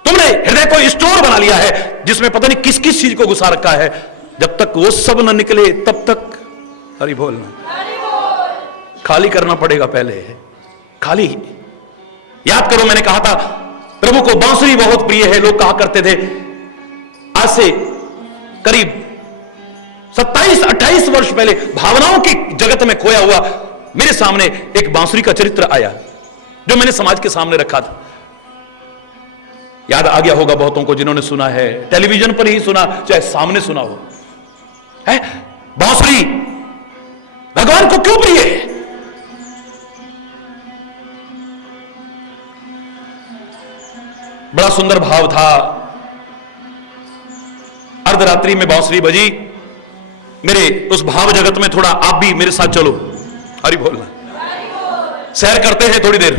तुमने हृदय को स्टोर बना लिया है जिसमें पता नहीं किस किस चीज को घुसा रखा है। जब तक वो सब न निकले तब तक हरि बोलना, खाली करना पड़ेगा पहले, खाली। याद करो मैंने कहा था प्रभु को बांसुरी बहुत प्रिय है। लोग कहा करते थे, आज से करीब 27-28 वर्ष पहले भावनाओं की जगत में खोया हुआ मेरे सामने एक बांसुरी का चरित्र आया जो मैंने समाज के सामने रखा था। याद आ गया होगा बहुतों को जिन्होंने सुना है, टेलीविजन पर ही सुना चाहे सामने सुना हो। है बांसुरी भगवान को क्यों प्रिय है? बड़ा सुंदर भाव था। अर्धरात्रि में बांसुरी बजी। मेरे उस भाव जगत में थोड़ा आप भी मेरे साथ चलो, हरि बोलना, सैर करते हैं थोड़ी देर।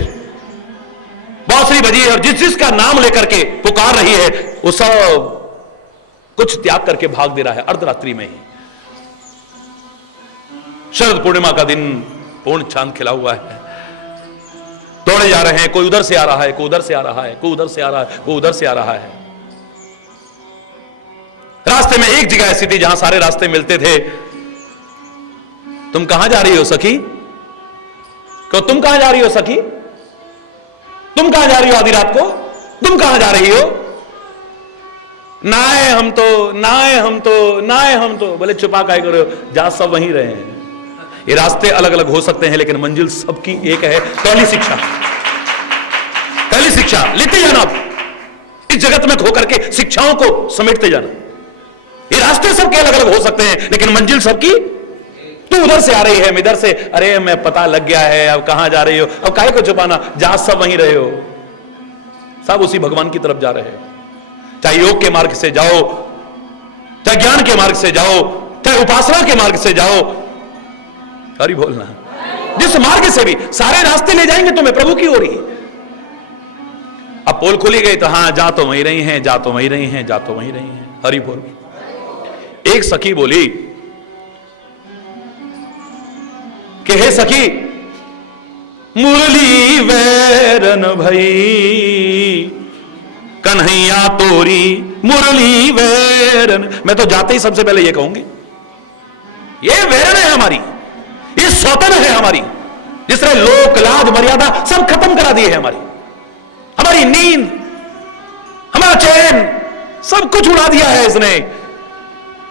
बांसुरी बजी और जिस जिसका नाम लेकर के पुकार रही है वो सब कुछ त्याग करके भाग दे रहा है अर्धरात्रि में ही। शरद पूर्णिमा का दिन, पूर्ण चांद खिला हुआ है। दौड़े जा रहे हैं, कोई उधर से आ रहा है, कोई उधर से आ रहा है, कोई उधर से आ रहा है, कोई उधर से आ रहा है। रास्ते में एक जगह ऐसी थी जहां सारे रास्ते मिलते थे। तुम कहां जा रही हो सखी? क्यों तुम कहां जा रही हो सखी? तुम कहां जा रही हो आधी रात को? तुम कहां जा रही हो? नाए हम तो, नाए हम तो, नाए हम तो। बोले छुपा काय करो, जा सब वहीं रहे हैं। ये रास्ते अलग अलग हो सकते हैं लेकिन मंजिल सबकी एक है। पहली शिक्षा, पहली शिक्षा लेते जाना। इस जगत में खो करके शिक्षाओं को समेटते जाना। ये रास्ते सबके अलग अलग हो सकते हैं लेकिन मंजिल सबकी। तू उधर से आ रही है, मैं इधर से, अरे मैं पता लग गया है, अब कहां जा रही हो, अब काहे को छुपाना, जहां सब वहीं रहे हो, सब उसी भगवान की तरफ जा रहे हो। चाहे योग के मार्ग से जाओ, चाहे ज्ञान के मार्ग से जाओ, चाहे उपासना के मार्ग से जाओ, हरि बोलना। जिस मार्ग से भी, सारे रास्ते ले जाएंगे तुम्हें प्रभु की ओर ही। अब पोल खुली गई तो हाँ, जा तो वहीं रही हैं, जा तो वहीं रही हैं, जा तो वहीं रही हैं, हरि बोल। एक सखी बोली कि हे सखी, मुरली वैरन भई कन्हैया तोरी मुरली वैरन। मैं तो जाते ही सबसे पहले ये कहूंगी, ये वैरन है हमारी, ये सौतन है हमारी, जिस तरह लोक लाज मर्यादा सब खत्म करा दी है हमारी नींद, हमारा चैन, सब कुछ उड़ा दिया है इसने।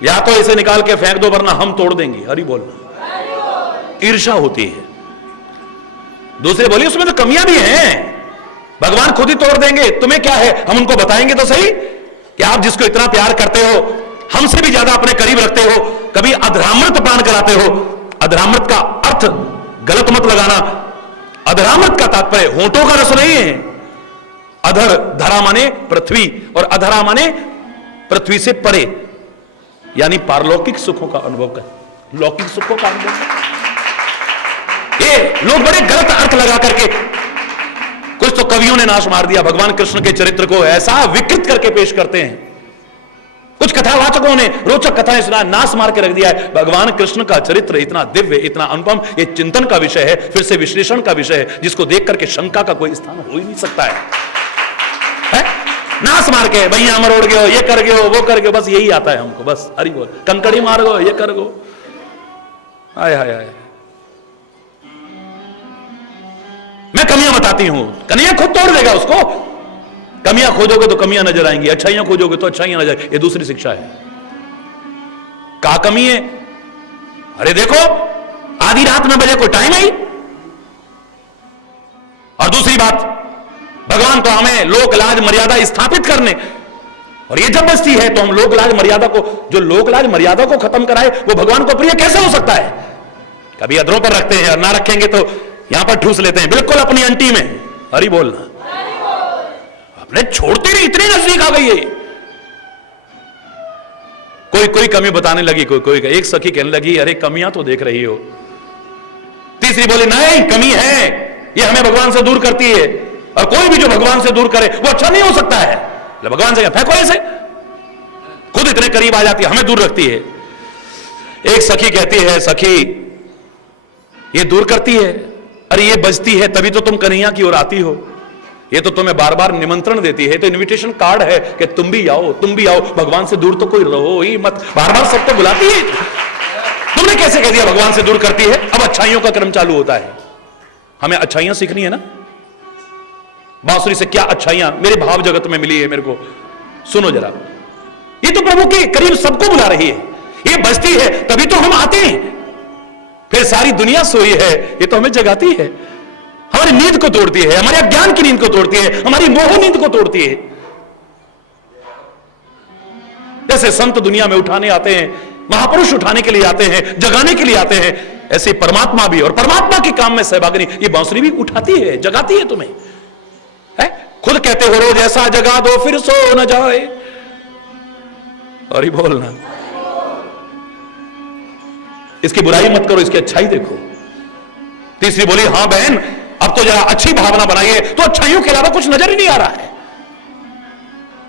या तो इसे निकाल के फेंक दो वरना हम तोड़ देंगे। हरि बोलना। ईर्ष्या होती है। दूसरे बोली उसमें तो कमियां भी हैं, भगवान खुद ही तोड़ देंगे, तुम्हें क्या है, हम उनको बताएंगे तो सही कि आप जिसको इतना प्यार करते हो, हमसे भी ज्यादा अपने करीब रखते हो, कभी अधरामृत पान कराते हो। अधरामृत का अर्थ गलत मत लगाना। अधरामृत का तात्पर्य होंठों का रस नहीं है। अधर, धरा माने पृथ्वी, और अधरा माने पृथ्वी से परे, यानी पारलौकिक सुखों का अनुभव कर, लौकिक सुखों का अनुभव। ये लोग बड़े गलत अर्थ लगा करके, कुछ तो कवियों ने नाश मार दिया, भगवान कृष्ण के चरित्र को ऐसा विकृत करके पेश करते हैं। कुछ कथावाचकों ने रोचक कथाएं सुना, नाश मार के रख दिया है। भगवान कृष्ण का चरित्र इतना दिव्य, इतना अनुपम, ये चिंतन का विषय है, फिर से विश्लेषण का विषय है, जिसको देख करके शंका का कोई स्थान हो ही नहीं सकता है। नाश मार के भैया मरोड़ गयो, ये कर गयो, वो कर गयो, बस यही आता है हमको, बस हरि बोल, कंकड़ी मार गो, ये कर गो। हाय हाय हाय। मैं कमियां बताती हूं, कन्हैया खुद तोड़ देगा उसको। कमियां खोजोगे तो कमियां नजर आएंगी, अच्छाइयां खोजोगे तो अच्छाइयां नजर। ये दूसरी शिक्षा है। क्या कमी है? अरे देखो, आधी रात में बजे कोई टाइम आई। और दूसरी बात, भगवान तो हमें लोक लाज मर्यादा स्थापित करने, और ये जब बस्ती है तो हम लोक लाज मर्यादा को, जो लोक लाज मर्यादा को खत्म कराए वो भगवान को प्रिय कैसे हो सकता है? कभी अधरों पर रखते हैं और ना रखेंगे तो यहां पर ठूस लेते हैं, बिल्कुल अपनी अंटी में। हरि बोलना। अपने छोड़ते नहीं, इतनी नजदीक आ गई है। कोई कमी बताने लगी, कोई एक सखी कहने लगी, अरे कमियां तो देख रही हो। तीसरी बोली, नहीं कमी है, ये हमें भगवान से दूर करती है, और कोई भी जो भगवान से दूर करे वो अच्छा नहीं हो सकता है। भगवान से फेंको ऐसे, खुद इतने करीब आ जाती है, हमें दूर रखती है। एक सखी कहती है, सखी ये दूर करती है, अरे ये बजती है तभी तो तुम कन्हैया की ओर आती हो, ये तो तुम्हें बार बार निमंत्रण देती है, तो इनविटेशन कार्ड है कि तुम भी आओ, तुम भी आओ, भगवान से दूर तो कोई रहो ही मत, बार बार सबको बुलाती है। तुमने कैसे कह दिया भगवान से दूर करती है? अब अच्छाइयों का क्रम चालू होता है। हमें अच्छाइयां सीखनी है ना। बांसुरी से क्या अच्छाइयां मेरे भाव जगत में मिली है मेरे को, सुनो जरा। ये तो प्रभु के करीब सबको बुला रही है, ये बजती है तभी तो हम आते हैं। फिर सारी दुनिया सोई है, ये तो हमें जगाती है, हमारी नींद को तोड़ती है, हमारे अज्ञान की नींद को तोड़ती है, हमारी मोह नींद को तोड़ती है। जैसे संत दुनिया में उठाने आते हैं, महापुरुष उठाने के लिए आते हैं, जगाने के लिए आते हैं, ऐसे परमात्मा भी, और परमात्मा के काम में सहभागिनी ये बांसुरी भी उठाती है, जगाती है तुम्हें। है? खुद कहते हो रोज ऐसा जगा दो फिर सो न जाए। और ही बोलना, इसकी बुराई मत करो, इसकी अच्छाई देखो। तीसरी बोली, हां बहन अब तो जरा अच्छी भावना बनाइए, तो अच्छाइयों के अलावा कुछ नजर ही नहीं आ रहा है।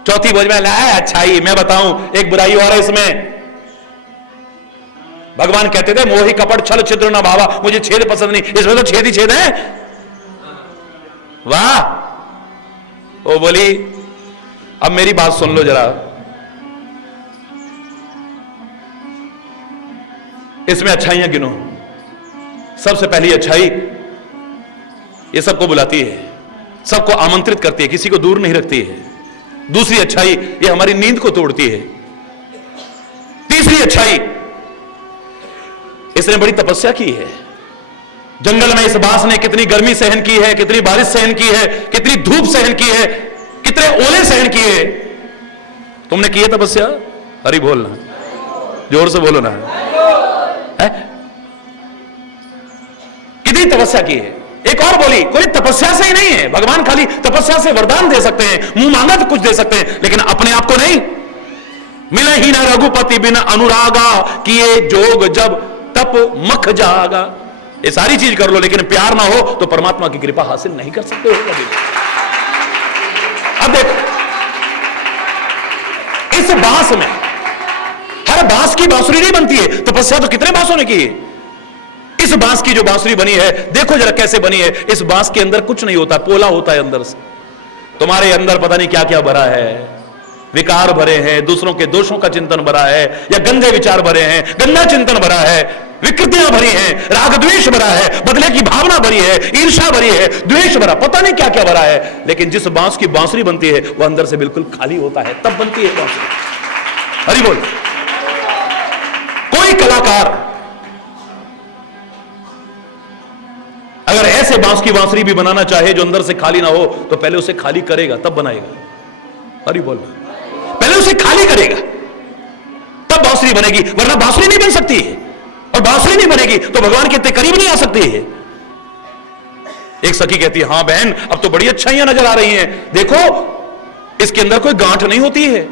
चौथी बोझ में लाया अच्छाई, मैं बताऊं एक बुराई और है इसमें। भगवान कहते थे मोही कपट छल छिद्र न भावा, मुझे छेद पसंद नहीं, इसमें तो छेद ही छेद है। वाह। वो बोली, अब मेरी बात सुन लो जरा, इसमें अच्छाइयां गिनो। सबसे पहली अच्छाई, ये सबको बुलाती है, सबको आमंत्रित करती है, किसी को दूर नहीं रखती है। दूसरी अच्छाई, ये हमारी नींद को तोड़ती है। तीसरी अच्छाई, इसने बड़ी तपस्या की है। जंगल में इस बांस ने कितनी गर्मी सहन की है, कितनी बारिश सहन की है, कितनी धूप सहन की है, कितने ओले सहन किए। तुमने की है तपस्या? हरि बोलना, जोर से बोलो ना। है? कितनी तपस्या की है। एक और बोली, कोई तपस्या से ही नहीं है, भगवान खाली तपस्या से वरदान दे सकते हैं, मुंह मांगा तो कुछ दे सकते हैं, लेकिन अपने आप को नहीं। मिले ही ना रघुपति बिना अनुरागा, किए जोग जब तप मख जागा। ये सारी चीज कर लो, लेकिन प्यार ना हो तो परमात्मा की कृपा हासिल नहीं कर सकते हो कभी। अब देखो, इस बांस में, हर बांस की बांसुरी नहीं बनती है, तपस्या तो कितने बांसों ने की है। इस बांस की जो बांसुरी बनी है, देखो जरा कैसे बनी है। इस बांस के अंदर कुछ नहीं होता, पोला होता है अंदर से। तुम्हारे अंदर पता नहीं क्या क्या भरा है, विकार भरे हैं, दूसरों के दोषों का चिंतन भरा है, या गंदे विचार भरे हैं, गंदा चिंतन भरा है, विकृतियां भरी हैं, राग द्वेष भरा है, बदले की भावना भरी है, ईर्ष्या भरी है, द्वेष भरा, पता नहीं क्या क्या भरा है। लेकिन जिस बांस की बांसुरी बनती है वो अंदर से बिल्कुल खाली होता है, तब बनती है बांसुरी। हरि बोल। कोई कलाकार अगर ऐसे बांस की बांसुरी भी बनाना चाहे जो अंदर से खाली ना हो, तो पहले उसे खाली करेगा तब बनाएगा। हरि बोल। पहले उसे खाली करेगा तब बांसुरी बनेगी, वरना बांसुरी नहीं बन सकती है। और बांसुरी नहीं बनेगी तो भगवान के इतने करीब नहीं आ सकती है। एक सखी कहती है, हां बहन अब तो बड़ी अच्छाइयां नजर आ रही हैं, देखो इसके अंदर कोई गांठ नहीं होती है,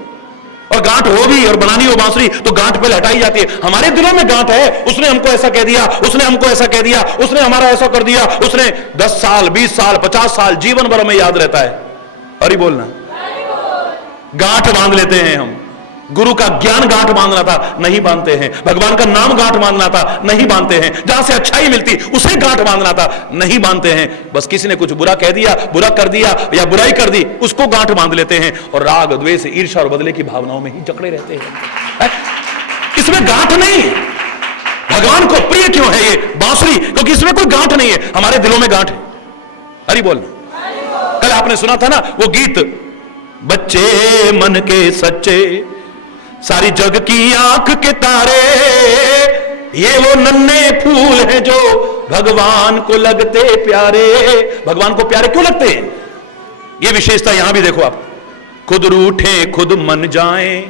और गांठ हो भी और बनानी हो बांसुरी तो गांठ पे हटाई जाती है। हमारे दिलों में गांठ है, उसने हमको ऐसा कह दिया, उसने हमको ऐसा कह दिया, उसने हमारा ऐसा कर दिया, उसने 10 साल 20 साल 50 साल जीवन भर में याद रहता है। अरे बोलना, गांठ बांध लेते हैं हम। गुरु का ज्ञान गांठ बांधना था, नहीं बांधते हैं। भगवान का नाम गांठ बांधना था, नहीं बांधते हैं। जहां से अच्छाई मिलती उसे गांठ बांधना था, नहीं बांधते हैं। बस किसी ने कुछ बुरा कह दिया, बुरा कर दिया या बुराई कर दी, उसको गांठ बांध लेते हैं और राग द्वेष ईर्ष्या और बदले की भावनाओं में ही जकड़े रहते हैं। इसमें गांठ नहीं है। भगवान को प्रिय क्यों है ये बांसुरी? क्योंकि इसमें कोई गांठ नहीं है, हमारे दिलों में गांठ है। अरे बोल। कल आपने सुना था ना वो गीत, बच्चे मन के सच्चे सारी जग की आंख के तारे, ये वो नन्हे फूल हैं जो भगवान को लगते प्यारे। भगवान को प्यारे क्यों लगते हैं? ये विशेषता यहां भी देखो आप। खुद रूठे खुद मन जाएं,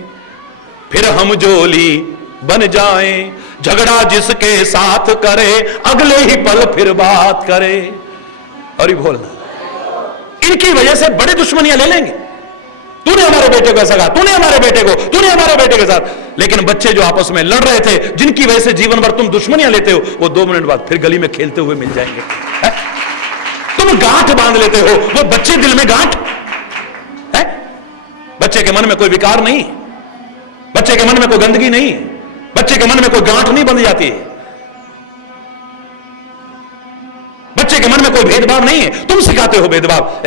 फिर हम जोली बन जाएं, झगड़ा जिसके साथ करे अगले ही पल फिर बात करे। और ये बोलना, इनकी वजह से बड़े दुश्मनियां ले लेंगे। तूने हमारे बेटे को ऐसा कहा, तूने हमारे बेटे को, तूने हमारे बेटे के साथ। लेकिन बच्चे जो आपस में लड़ रहे थे, जिनकी वजह से जीवन भर तुम दुश्मनियां लेते हो, वो 2 मिनट बाद फिर गली में खेलते हुए मिल जाएंगे। है? तुम गांठ बांध लेते हो, वो बच्चे दिल में गांठ है। बच्चे के मन में कोई विकार नहीं, बच्चे के मन में कोई गंदगी नहीं, बच्चे के मन में कोई गांठ नहीं बंध जाती है, बच्चे के मन में कोई भेदभाव नहीं है। तुम सिखाते हो भेदभाव।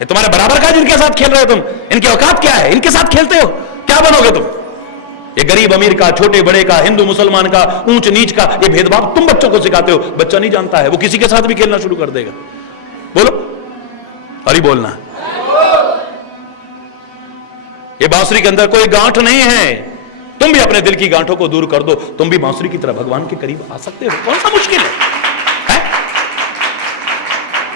ये तुम्हारे बराबर का जिनके साथ खेल रहे हो तुम, इनकी औकात क्या है? इनके साथ खेलते हो, क्या बनोगे तुम? ये गरीब अमीर का, छोटे बड़े का, हिंदू मुसलमान का, ऊंच नीच का, ये भेदभाव तुम बच्चों को सिखाते हो। बच्चा नहीं जानता है, वो किसी के साथ भी खेलना शुरू कर देगा। बोलो, अरे बोलना। ये बांसुरी के अंदर कोई गांठ नहीं है। तुम भी अपने दिल की गांठों को दूर कर दो, तुम भी बांसुरी की तरह भगवान के करीब आ सकते हो। कौन सा मुश्किल है?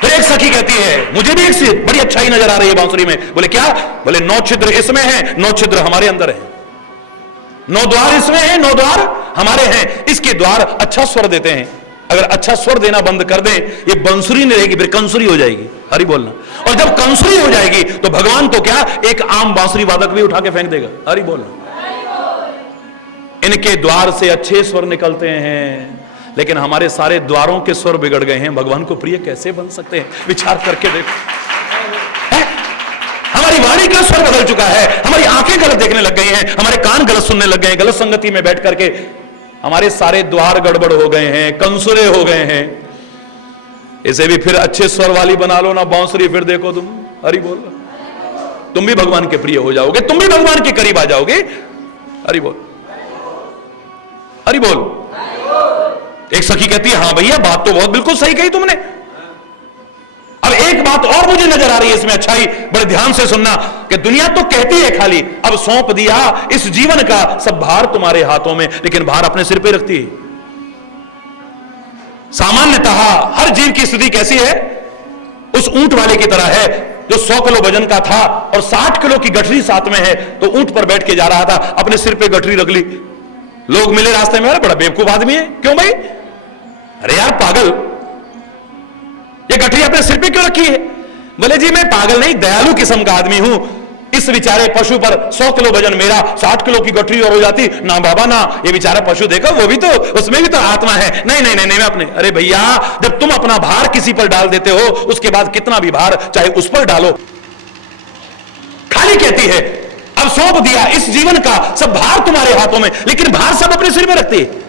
एक सखी कहती है, मुझे भी एक बड़ी अच्छाई नजर आ रही है बांसुरी में। बोले क्या? बोले 9 छिद्र इसमें है, 9 छिद्र हमारे अंदर है। 9 द्वार इसमें है, 9 द्वार हमारे हैं। इसके द्वार अच्छा स्वर देते हैं। अगर अच्छा स्वर देना बंद कर दें, ये बांसुरी नहीं रहेगी, फिर कंसुरी हो जाएगी। हरि बोलना। और जब कंसुरी हो जाएगी तो भगवान तो क्या, एक आम बांसुरी वादक भी उठा के फेंक देगा। हरि बोलना। इनके द्वार से अच्छे स्वर निकलते हैं, लेकिन हमारे सारे द्वारों के स्वर बिगड़ गए हैं। भगवान को प्रिय कैसे बन सकते हैं? विचार करके देखो। हमारी वाणी का स्वर बदल चुका है, हमारी आंखें गलत देखने लग गई हैं, हमारे कान गलत सुनने लग गए हैं, गलत संगति में बैठ करके हमारे सारे द्वार गड़बड़ हो गए हैं, कंसुरे हो गए हैं। इसे भी फिर अच्छे स्वर वाली बना लो ना बांसुरी, फिर देखो तुम। हरि बोल। तुम भी भगवान के प्रिय हो जाओगे, तुम भी भगवान के करीब आ जाओगे। हरि बोल, हरि बोल। एक सखी कहती है, हां भैया बात तो बहुत बिल्कुल सही कही तुमने। अब एक बात और मुझे नजर आ रही है इसमें अच्छाई, बड़े ध्यान से सुनना। कि दुनिया तो कहती है खाली, अब सौंप दिया इस जीवन का सब भार तुम्हारे हाथों में, लेकिन भार अपने सिर पे रखती है। सामान्यतः हर जीव की स्थिति कैसी है? उस ऊंट वाले की तरह है जो 100 किलो वजन का था और 60 किलो की गठरी साथ में है, तो ऊंट पर बैठ के जा रहा था, अपने सिर पे गठरी रख ली। लोग मिले रास्ते में, बड़ा बेवकूफ आदमी है। क्यों भाई? अरे यार पागल, ये गठरी अपने सिर पे क्यों रखी है? बोले जी मैं पागल नहीं, दयालु किस्म का आदमी हूं। इस बेचारे पशु पर 100 किलो वजन मेरा, 60 किलो की गठरी और हो जाती ना बाबा ना। ये बेचारा पशु देखो, वो भी तो, उसमें भी तो आत्मा है। नहीं नहीं नहीं, मैं अपने, अरे भैया जब तुम अपना भार किसी पर डाल देते हो, उसके बाद कितना भी भार चाहे उस पर डालो। खाली कहती है अब सौंप दिया इस जीवन का सब भार तुम्हारे हाथों में, लेकिन भार सब अपने सिर में रखती है।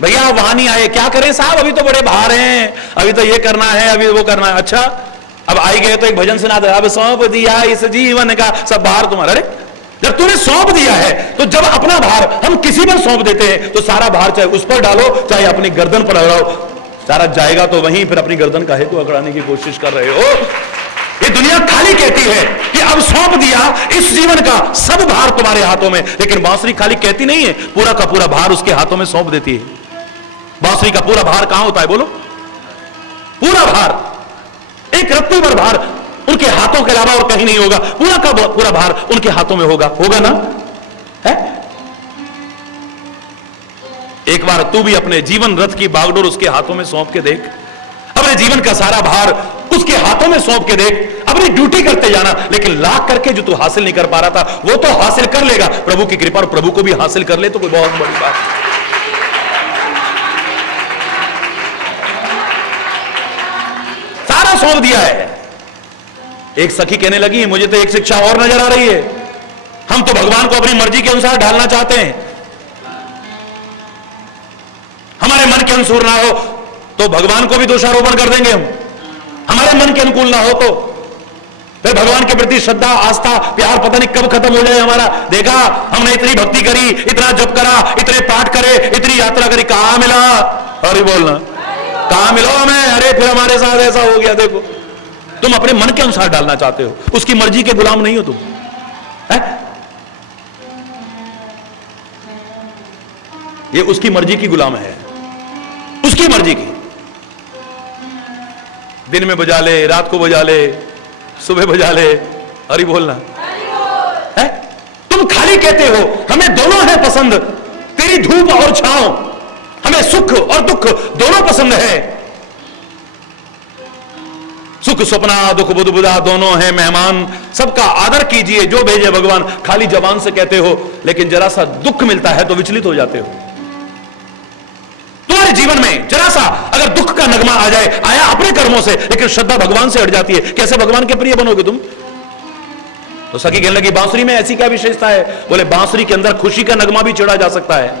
भैया वहां नहीं आए, क्या करें साहब, अभी तो बड़े भार हैं, अभी तो ये करना है, अभी वो करना है। अच्छा अब आई गए तो एक भजन सुना दो, अब सौंप दिया इस जीवन का सब भार तुम्हारा। अरे जब तूने सौंप दिया है तो जब अपना भार हम किसी पर सौंप देते हैं तो सारा भार चाहे उस पर डालो चाहे अपनी गर्दन पर अड़ाओ, सारा जाएगा तो वहीं, फिर अपनी गर्दन काहे को अकड़ाने की कोशिश कर रहे हो। ये दुनिया खाली कहती है कि अब सौंप दिया इस जीवन का सब भार तुम्हारे हाथों में, लेकिन बांसुरी खाली कहती नहीं है, पूरा का पूरा भार उसके हाथों में सौंप देती है। बांसुरी का पूरा भार कहां होता है बोलो? पूरा भार, एक रत्ती भर भार उनके हाथों के अलावा और कहीं नहीं होगा, पूरा का पूरा भार उनके हाथों में होगा ना है? एक बार तू भी अपने जीवन रथ की बागडोर उसके हाथों में सौंप के देख, अपने जीवन का सारा भार उसके हाथों में सौंप के देख, अपनी ड्यूटी करते जाना, लेकिन लाख करके जो तू हासिल नहीं कर पा रहा था वो तो हासिल कर लेगा, प्रभु की कृपा, और प्रभु को भी हासिल कर ले तो कोई बहुत बड़ी बात। सारा सौंप दिया है। एक सखी कहने लगी मुझे तो एक शिक्षा और नजर आ रही है, हम तो भगवान को अपनी मर्जी के अनुसार ढालना चाहते हैं, हमारे मन के अनुसार ना हो तो भगवान को भी दोषारोपण कर देंगे, हम हमारे मन के अनुकूल ना हो तो फिर भगवान के प्रति श्रद्धा आस्था प्यार पता नहीं कब खत्म हो जाए हमारा। देखा हमने इतनी भक्ति करी, इतना जप करा, इतने पाठ करे, इतनी यात्रा करी, कहां मिला? अरे बोलना कहां मिला हमें? अरे फिर हमारे साथ ऐसा हो गया। देखो तुम अपने मन के अनुसार डालना चाहते हो, उसकी मर्जी के गुलाम नहीं हो तुम है? ये उसकी मर्जी की गुलाम है, उसकी मर्जी की। दिन में बजा ले, रात को बजा ले, सुबह बजा ले, अरे बोलना है? तुम खाली कहते हो हमें दोनों है पसंद, तेरी धूप और छांव, हमें सुख और दुख दोनों पसंद है, सुख सपना दुख बुध बुधा दोनों हैं मेहमान, सबका आदर कीजिए जो भेजे भगवान, खाली जबान से कहते हो, लेकिन जरा सा दुख मिलता है तो विचलित हो जाते हो। तुम्हारे जीवन में जरा सा अगर दुख का नगमा आ जाए, आया अपने कर्मों से, लेकिन श्रद्धा भगवान से हट जाती है, कैसे भगवान के प्रिय बनोगे तुम? तो सखी कहने लगी बांसुरी में ऐसी क्या विशेषता है? बोले बांसुरी के अंदर खुशी का नगमा भी छिड़ा जा सकता है,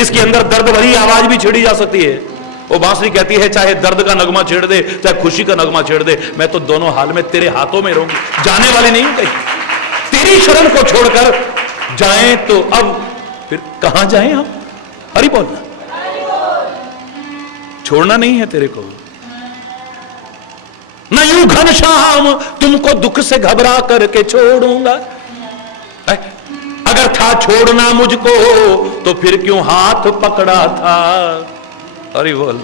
इसके अंदर दर्द भरी आवाज भी छिड़ी जा सकती है। वो बांसुरी कहती है चाहे दर्द का नगमा छेड़ दे चाहे खुशी का नगमा छेड़ दे, मैं तो दोनों हाल में तेरे हाथों में रहूंगी, जाने वाले नहीं हूं कहीं। तेरी शरण को छोड़कर जाएं तो अब फिर कहां जाएं हम? हरि बोलना, छोड़ना नहीं है तेरे को। न यूं घनश्याम तुमको दुख से घबरा करके छोड़ूंगा, अगर था छोड़ना मुझको तो फिर क्यों हाथ पकड़ा था? अरे बोल,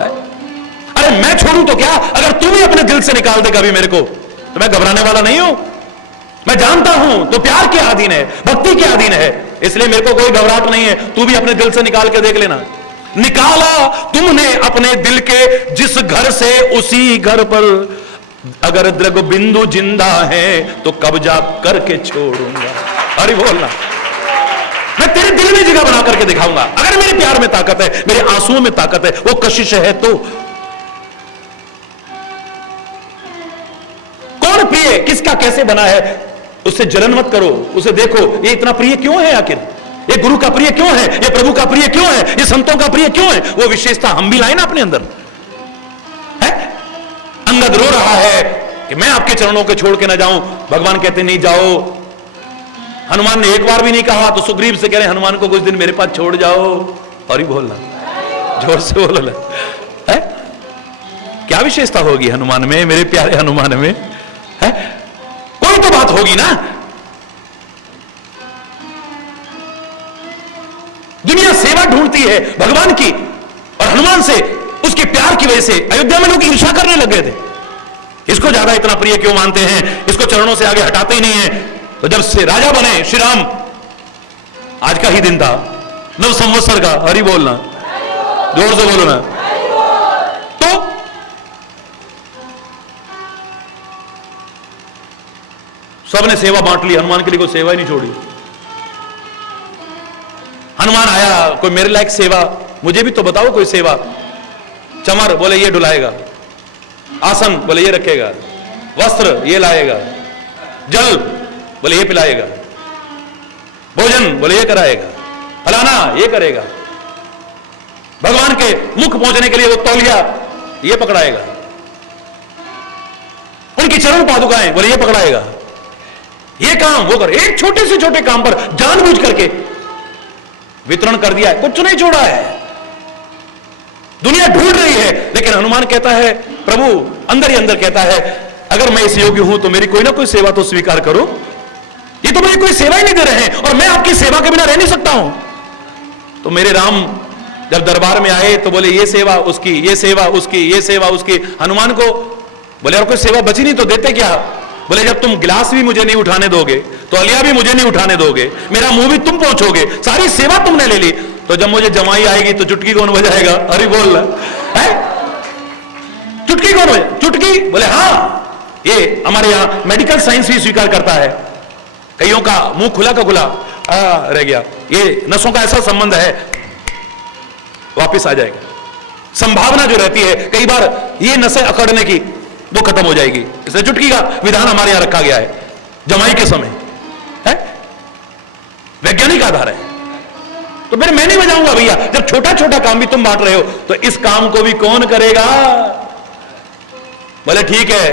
अरे मैं छोड़ूं तो क्या, अगर तू भी अपने दिल से निकाल दे कभी मेरे को तो मैं घबराने वाला नहीं हूं। मैं जानता हूं तो प्यार के अधीन है, भक्ति के अधीन है, इसलिए मेरे को कोई घबराहट नहीं है। तू भी अपने दिल से निकाल के देख लेना। निकाला तुमने अपने दिल के जिस घर से उसी घर पर अगर द्रग बिंदु जिंदा है तो कब्जा करके छोड़ूंगा। अरे बोलना, मैं तेरे दिल में जगह बना करके दिखाऊंगा। अगर मेरे प्यार में ताकत है, मेरे आंसुओं में ताकत है, वो कशिश है तो कौन प्रिय किसका कैसे बना है उससे जलन मत करो, उसे देखो ये इतना प्रिय क्यों है, आखिर ये गुरु का प्रिय क्यों है, ये प्रभु का प्रिय क्यों है, ये संतों का प्रिय क्यों है। वो विशेषता हम भी लाए ना अपने अंदर है। अंगद रो रहा है कि मैं आपके चरणों को छोड़ के ना जाऊं, भगवान कहते नहीं जाओ। हनुमान ने एक बार भी नहीं कहा तो सुग्रीव से कह रहे हनुमान को कुछ दिन मेरे पास छोड़ जाओ। और ही बोलना, जोर से बोलो है। क्या विशेषता होगी हनुमान में, मेरे प्यारे हनुमान में है? कोई तो बात होगी ना। दुनिया सेवा ढूंढती है भगवान की, और हनुमान से उसके प्यार की वजह से अयोध्या में लोग ईर्ष्या करने लग गए थे। इसको ज्यादा इतना प्रिय क्यों मानते हैं, इसको चरणों से आगे हटाते ही नहीं है। तो जब से राजा बने श्री राम, आज का ही दिन था, नव संवत्सर का, हरि बोलना, जोर से बोलो ना। तो सबने सेवा बांट ली, हनुमान के लिए कोई सेवा ही नहीं छोड़ी। हनुमान आया, कोई मेरे लायक सेवा, मुझे भी तो बताओ कोई सेवा। चमर बोले ये डुलाएगा, आसन बोले ये रखेगा, वस्त्र ये लाएगा, जल बोले ये पिलाएगा, भोजन बोले ये कराएगा, फलाना ये करेगा, भगवान के मुख पहुंचने के लिए वो तौलिया ये पकड़ाएगा। चरण पादुकाएं, बोले ये पकड़ाएगा, ये काम वो कर, एक छोटे से छोटे काम पर जानबूझ करके वितरण कर दिया है, कुछ नहीं छोड़ा है। दुनिया ढूंढ रही है, लेकिन हनुमान कहता है, प्रभु अंदर ही अंदर कहता है, अगर मैं इस योग्य हूं तो मेरी कोई ना कोई सेवा तो स्वीकार करो। ये तो मुझे कोई सेवा ही नहीं दे रहे हैं और मैं आपकी सेवा के बिना रह नहीं सकता हूं। तो मेरे राम जब दरबार में आए तो बोले ये सेवा उसकी, ये सेवा उसकी, ये सेवा उसकी। हनुमान को बोले और कोई सेवा बची नहीं तो देते क्या? बोले जब तुम गिलास भी मुझे नहीं उठाने दोगे, तो अलिया भी मुझे नहीं उठाने दोगे, मेरा मुंह भी तुम पहुंचोगे, सारी सेवा तुमने ले ली, तो जब मुझे जमाई आएगी तो चुटकी कौन बजाएगा? अरे बोल है, चुटकी कौन बजाए? चुटकी? बोले हाँ, ये हमारे यहां मेडिकल साइंस भी स्वीकार करता है, कईयों का मुंह खुला का खुला रह गया, ये नसों का ऐसा संबंध है, वापिस आ जाएगा। संभावना जो रहती है कई बार ये नसें अकड़ने की, वो खत्म हो जाएगी। इसलिए चुटकी का विधान हमारे यहां रखा गया है जमाई के समय, है वैज्ञानिक आधार है। तो फिर मैं नहीं बजाऊंगा भैया, जब छोटा छोटा काम भी तुम बांट रहे हो तो इस काम को भी कौन करेगा? बोले ठीक है,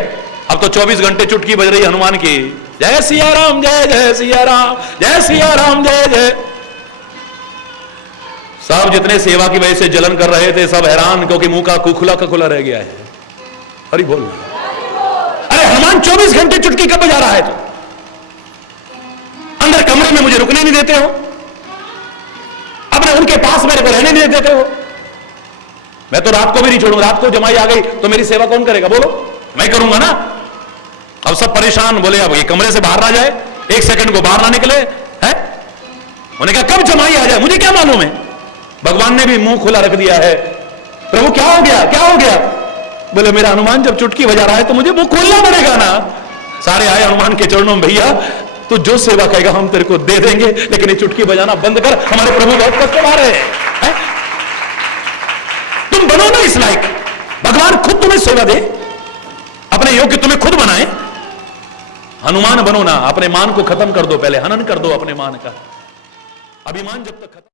अब तो 24 घंटे चुटकी बज रही है हनुमान की, जय सिया राम जय जय सिया राम, जय सिया राम जय जय। सब जितने सेवा की वजह से जलन कर रहे थे सब हैरान, क्योंकि मुंह का खुला का खुला रह गया है। हरि बोल। अरे हनुमान 24 घंटे चुटकी कब बजा रहा है? तो अंदर कमरे में मुझे रुकने नहीं देते हो, अपने उनके पास मेरे को रहने नहीं देते हो। मैं तो रात को भी नहीं छोड़ूंगा, रात को जमाई आ गई तो मेरी सेवा कौन करेगा? बोलो, मैं करूंगा ना। अब सब परेशान, बोले अब ये कमरे से बाहर ना जाए, एक सेकंड को बाहर ना निकले, है? उन्होंने कहा कब जमाई आ जाए मुझे क्या मालूम है। भगवान ने भी मुंह खुला रख दिया है, प्रभु क्या हो गया, क्या हो गया? बोले मेरा हनुमान जब चुटकी बजा रहा है तो मुझे मुंह खोलना पड़ेगा ना। सारे आए हनुमान के चरणों में, भैया तो जो सेवा कहेगा हम तेरे को दे देंगे, लेकिन ये चुटकी बजाना बंद कर, हमारे प्रभु बहुत कष्ट आ रहे हैं। तुम बनो ना इस लायक, भगवान खुद तुम्हें सेवा दे, अपने योग्य तुम्हें खुद बनाए। हनुमान बनो ना, अपने मान को खत्म कर दो, पहले हनन कर दो अपने मान का। अभिमान जब तक खत्म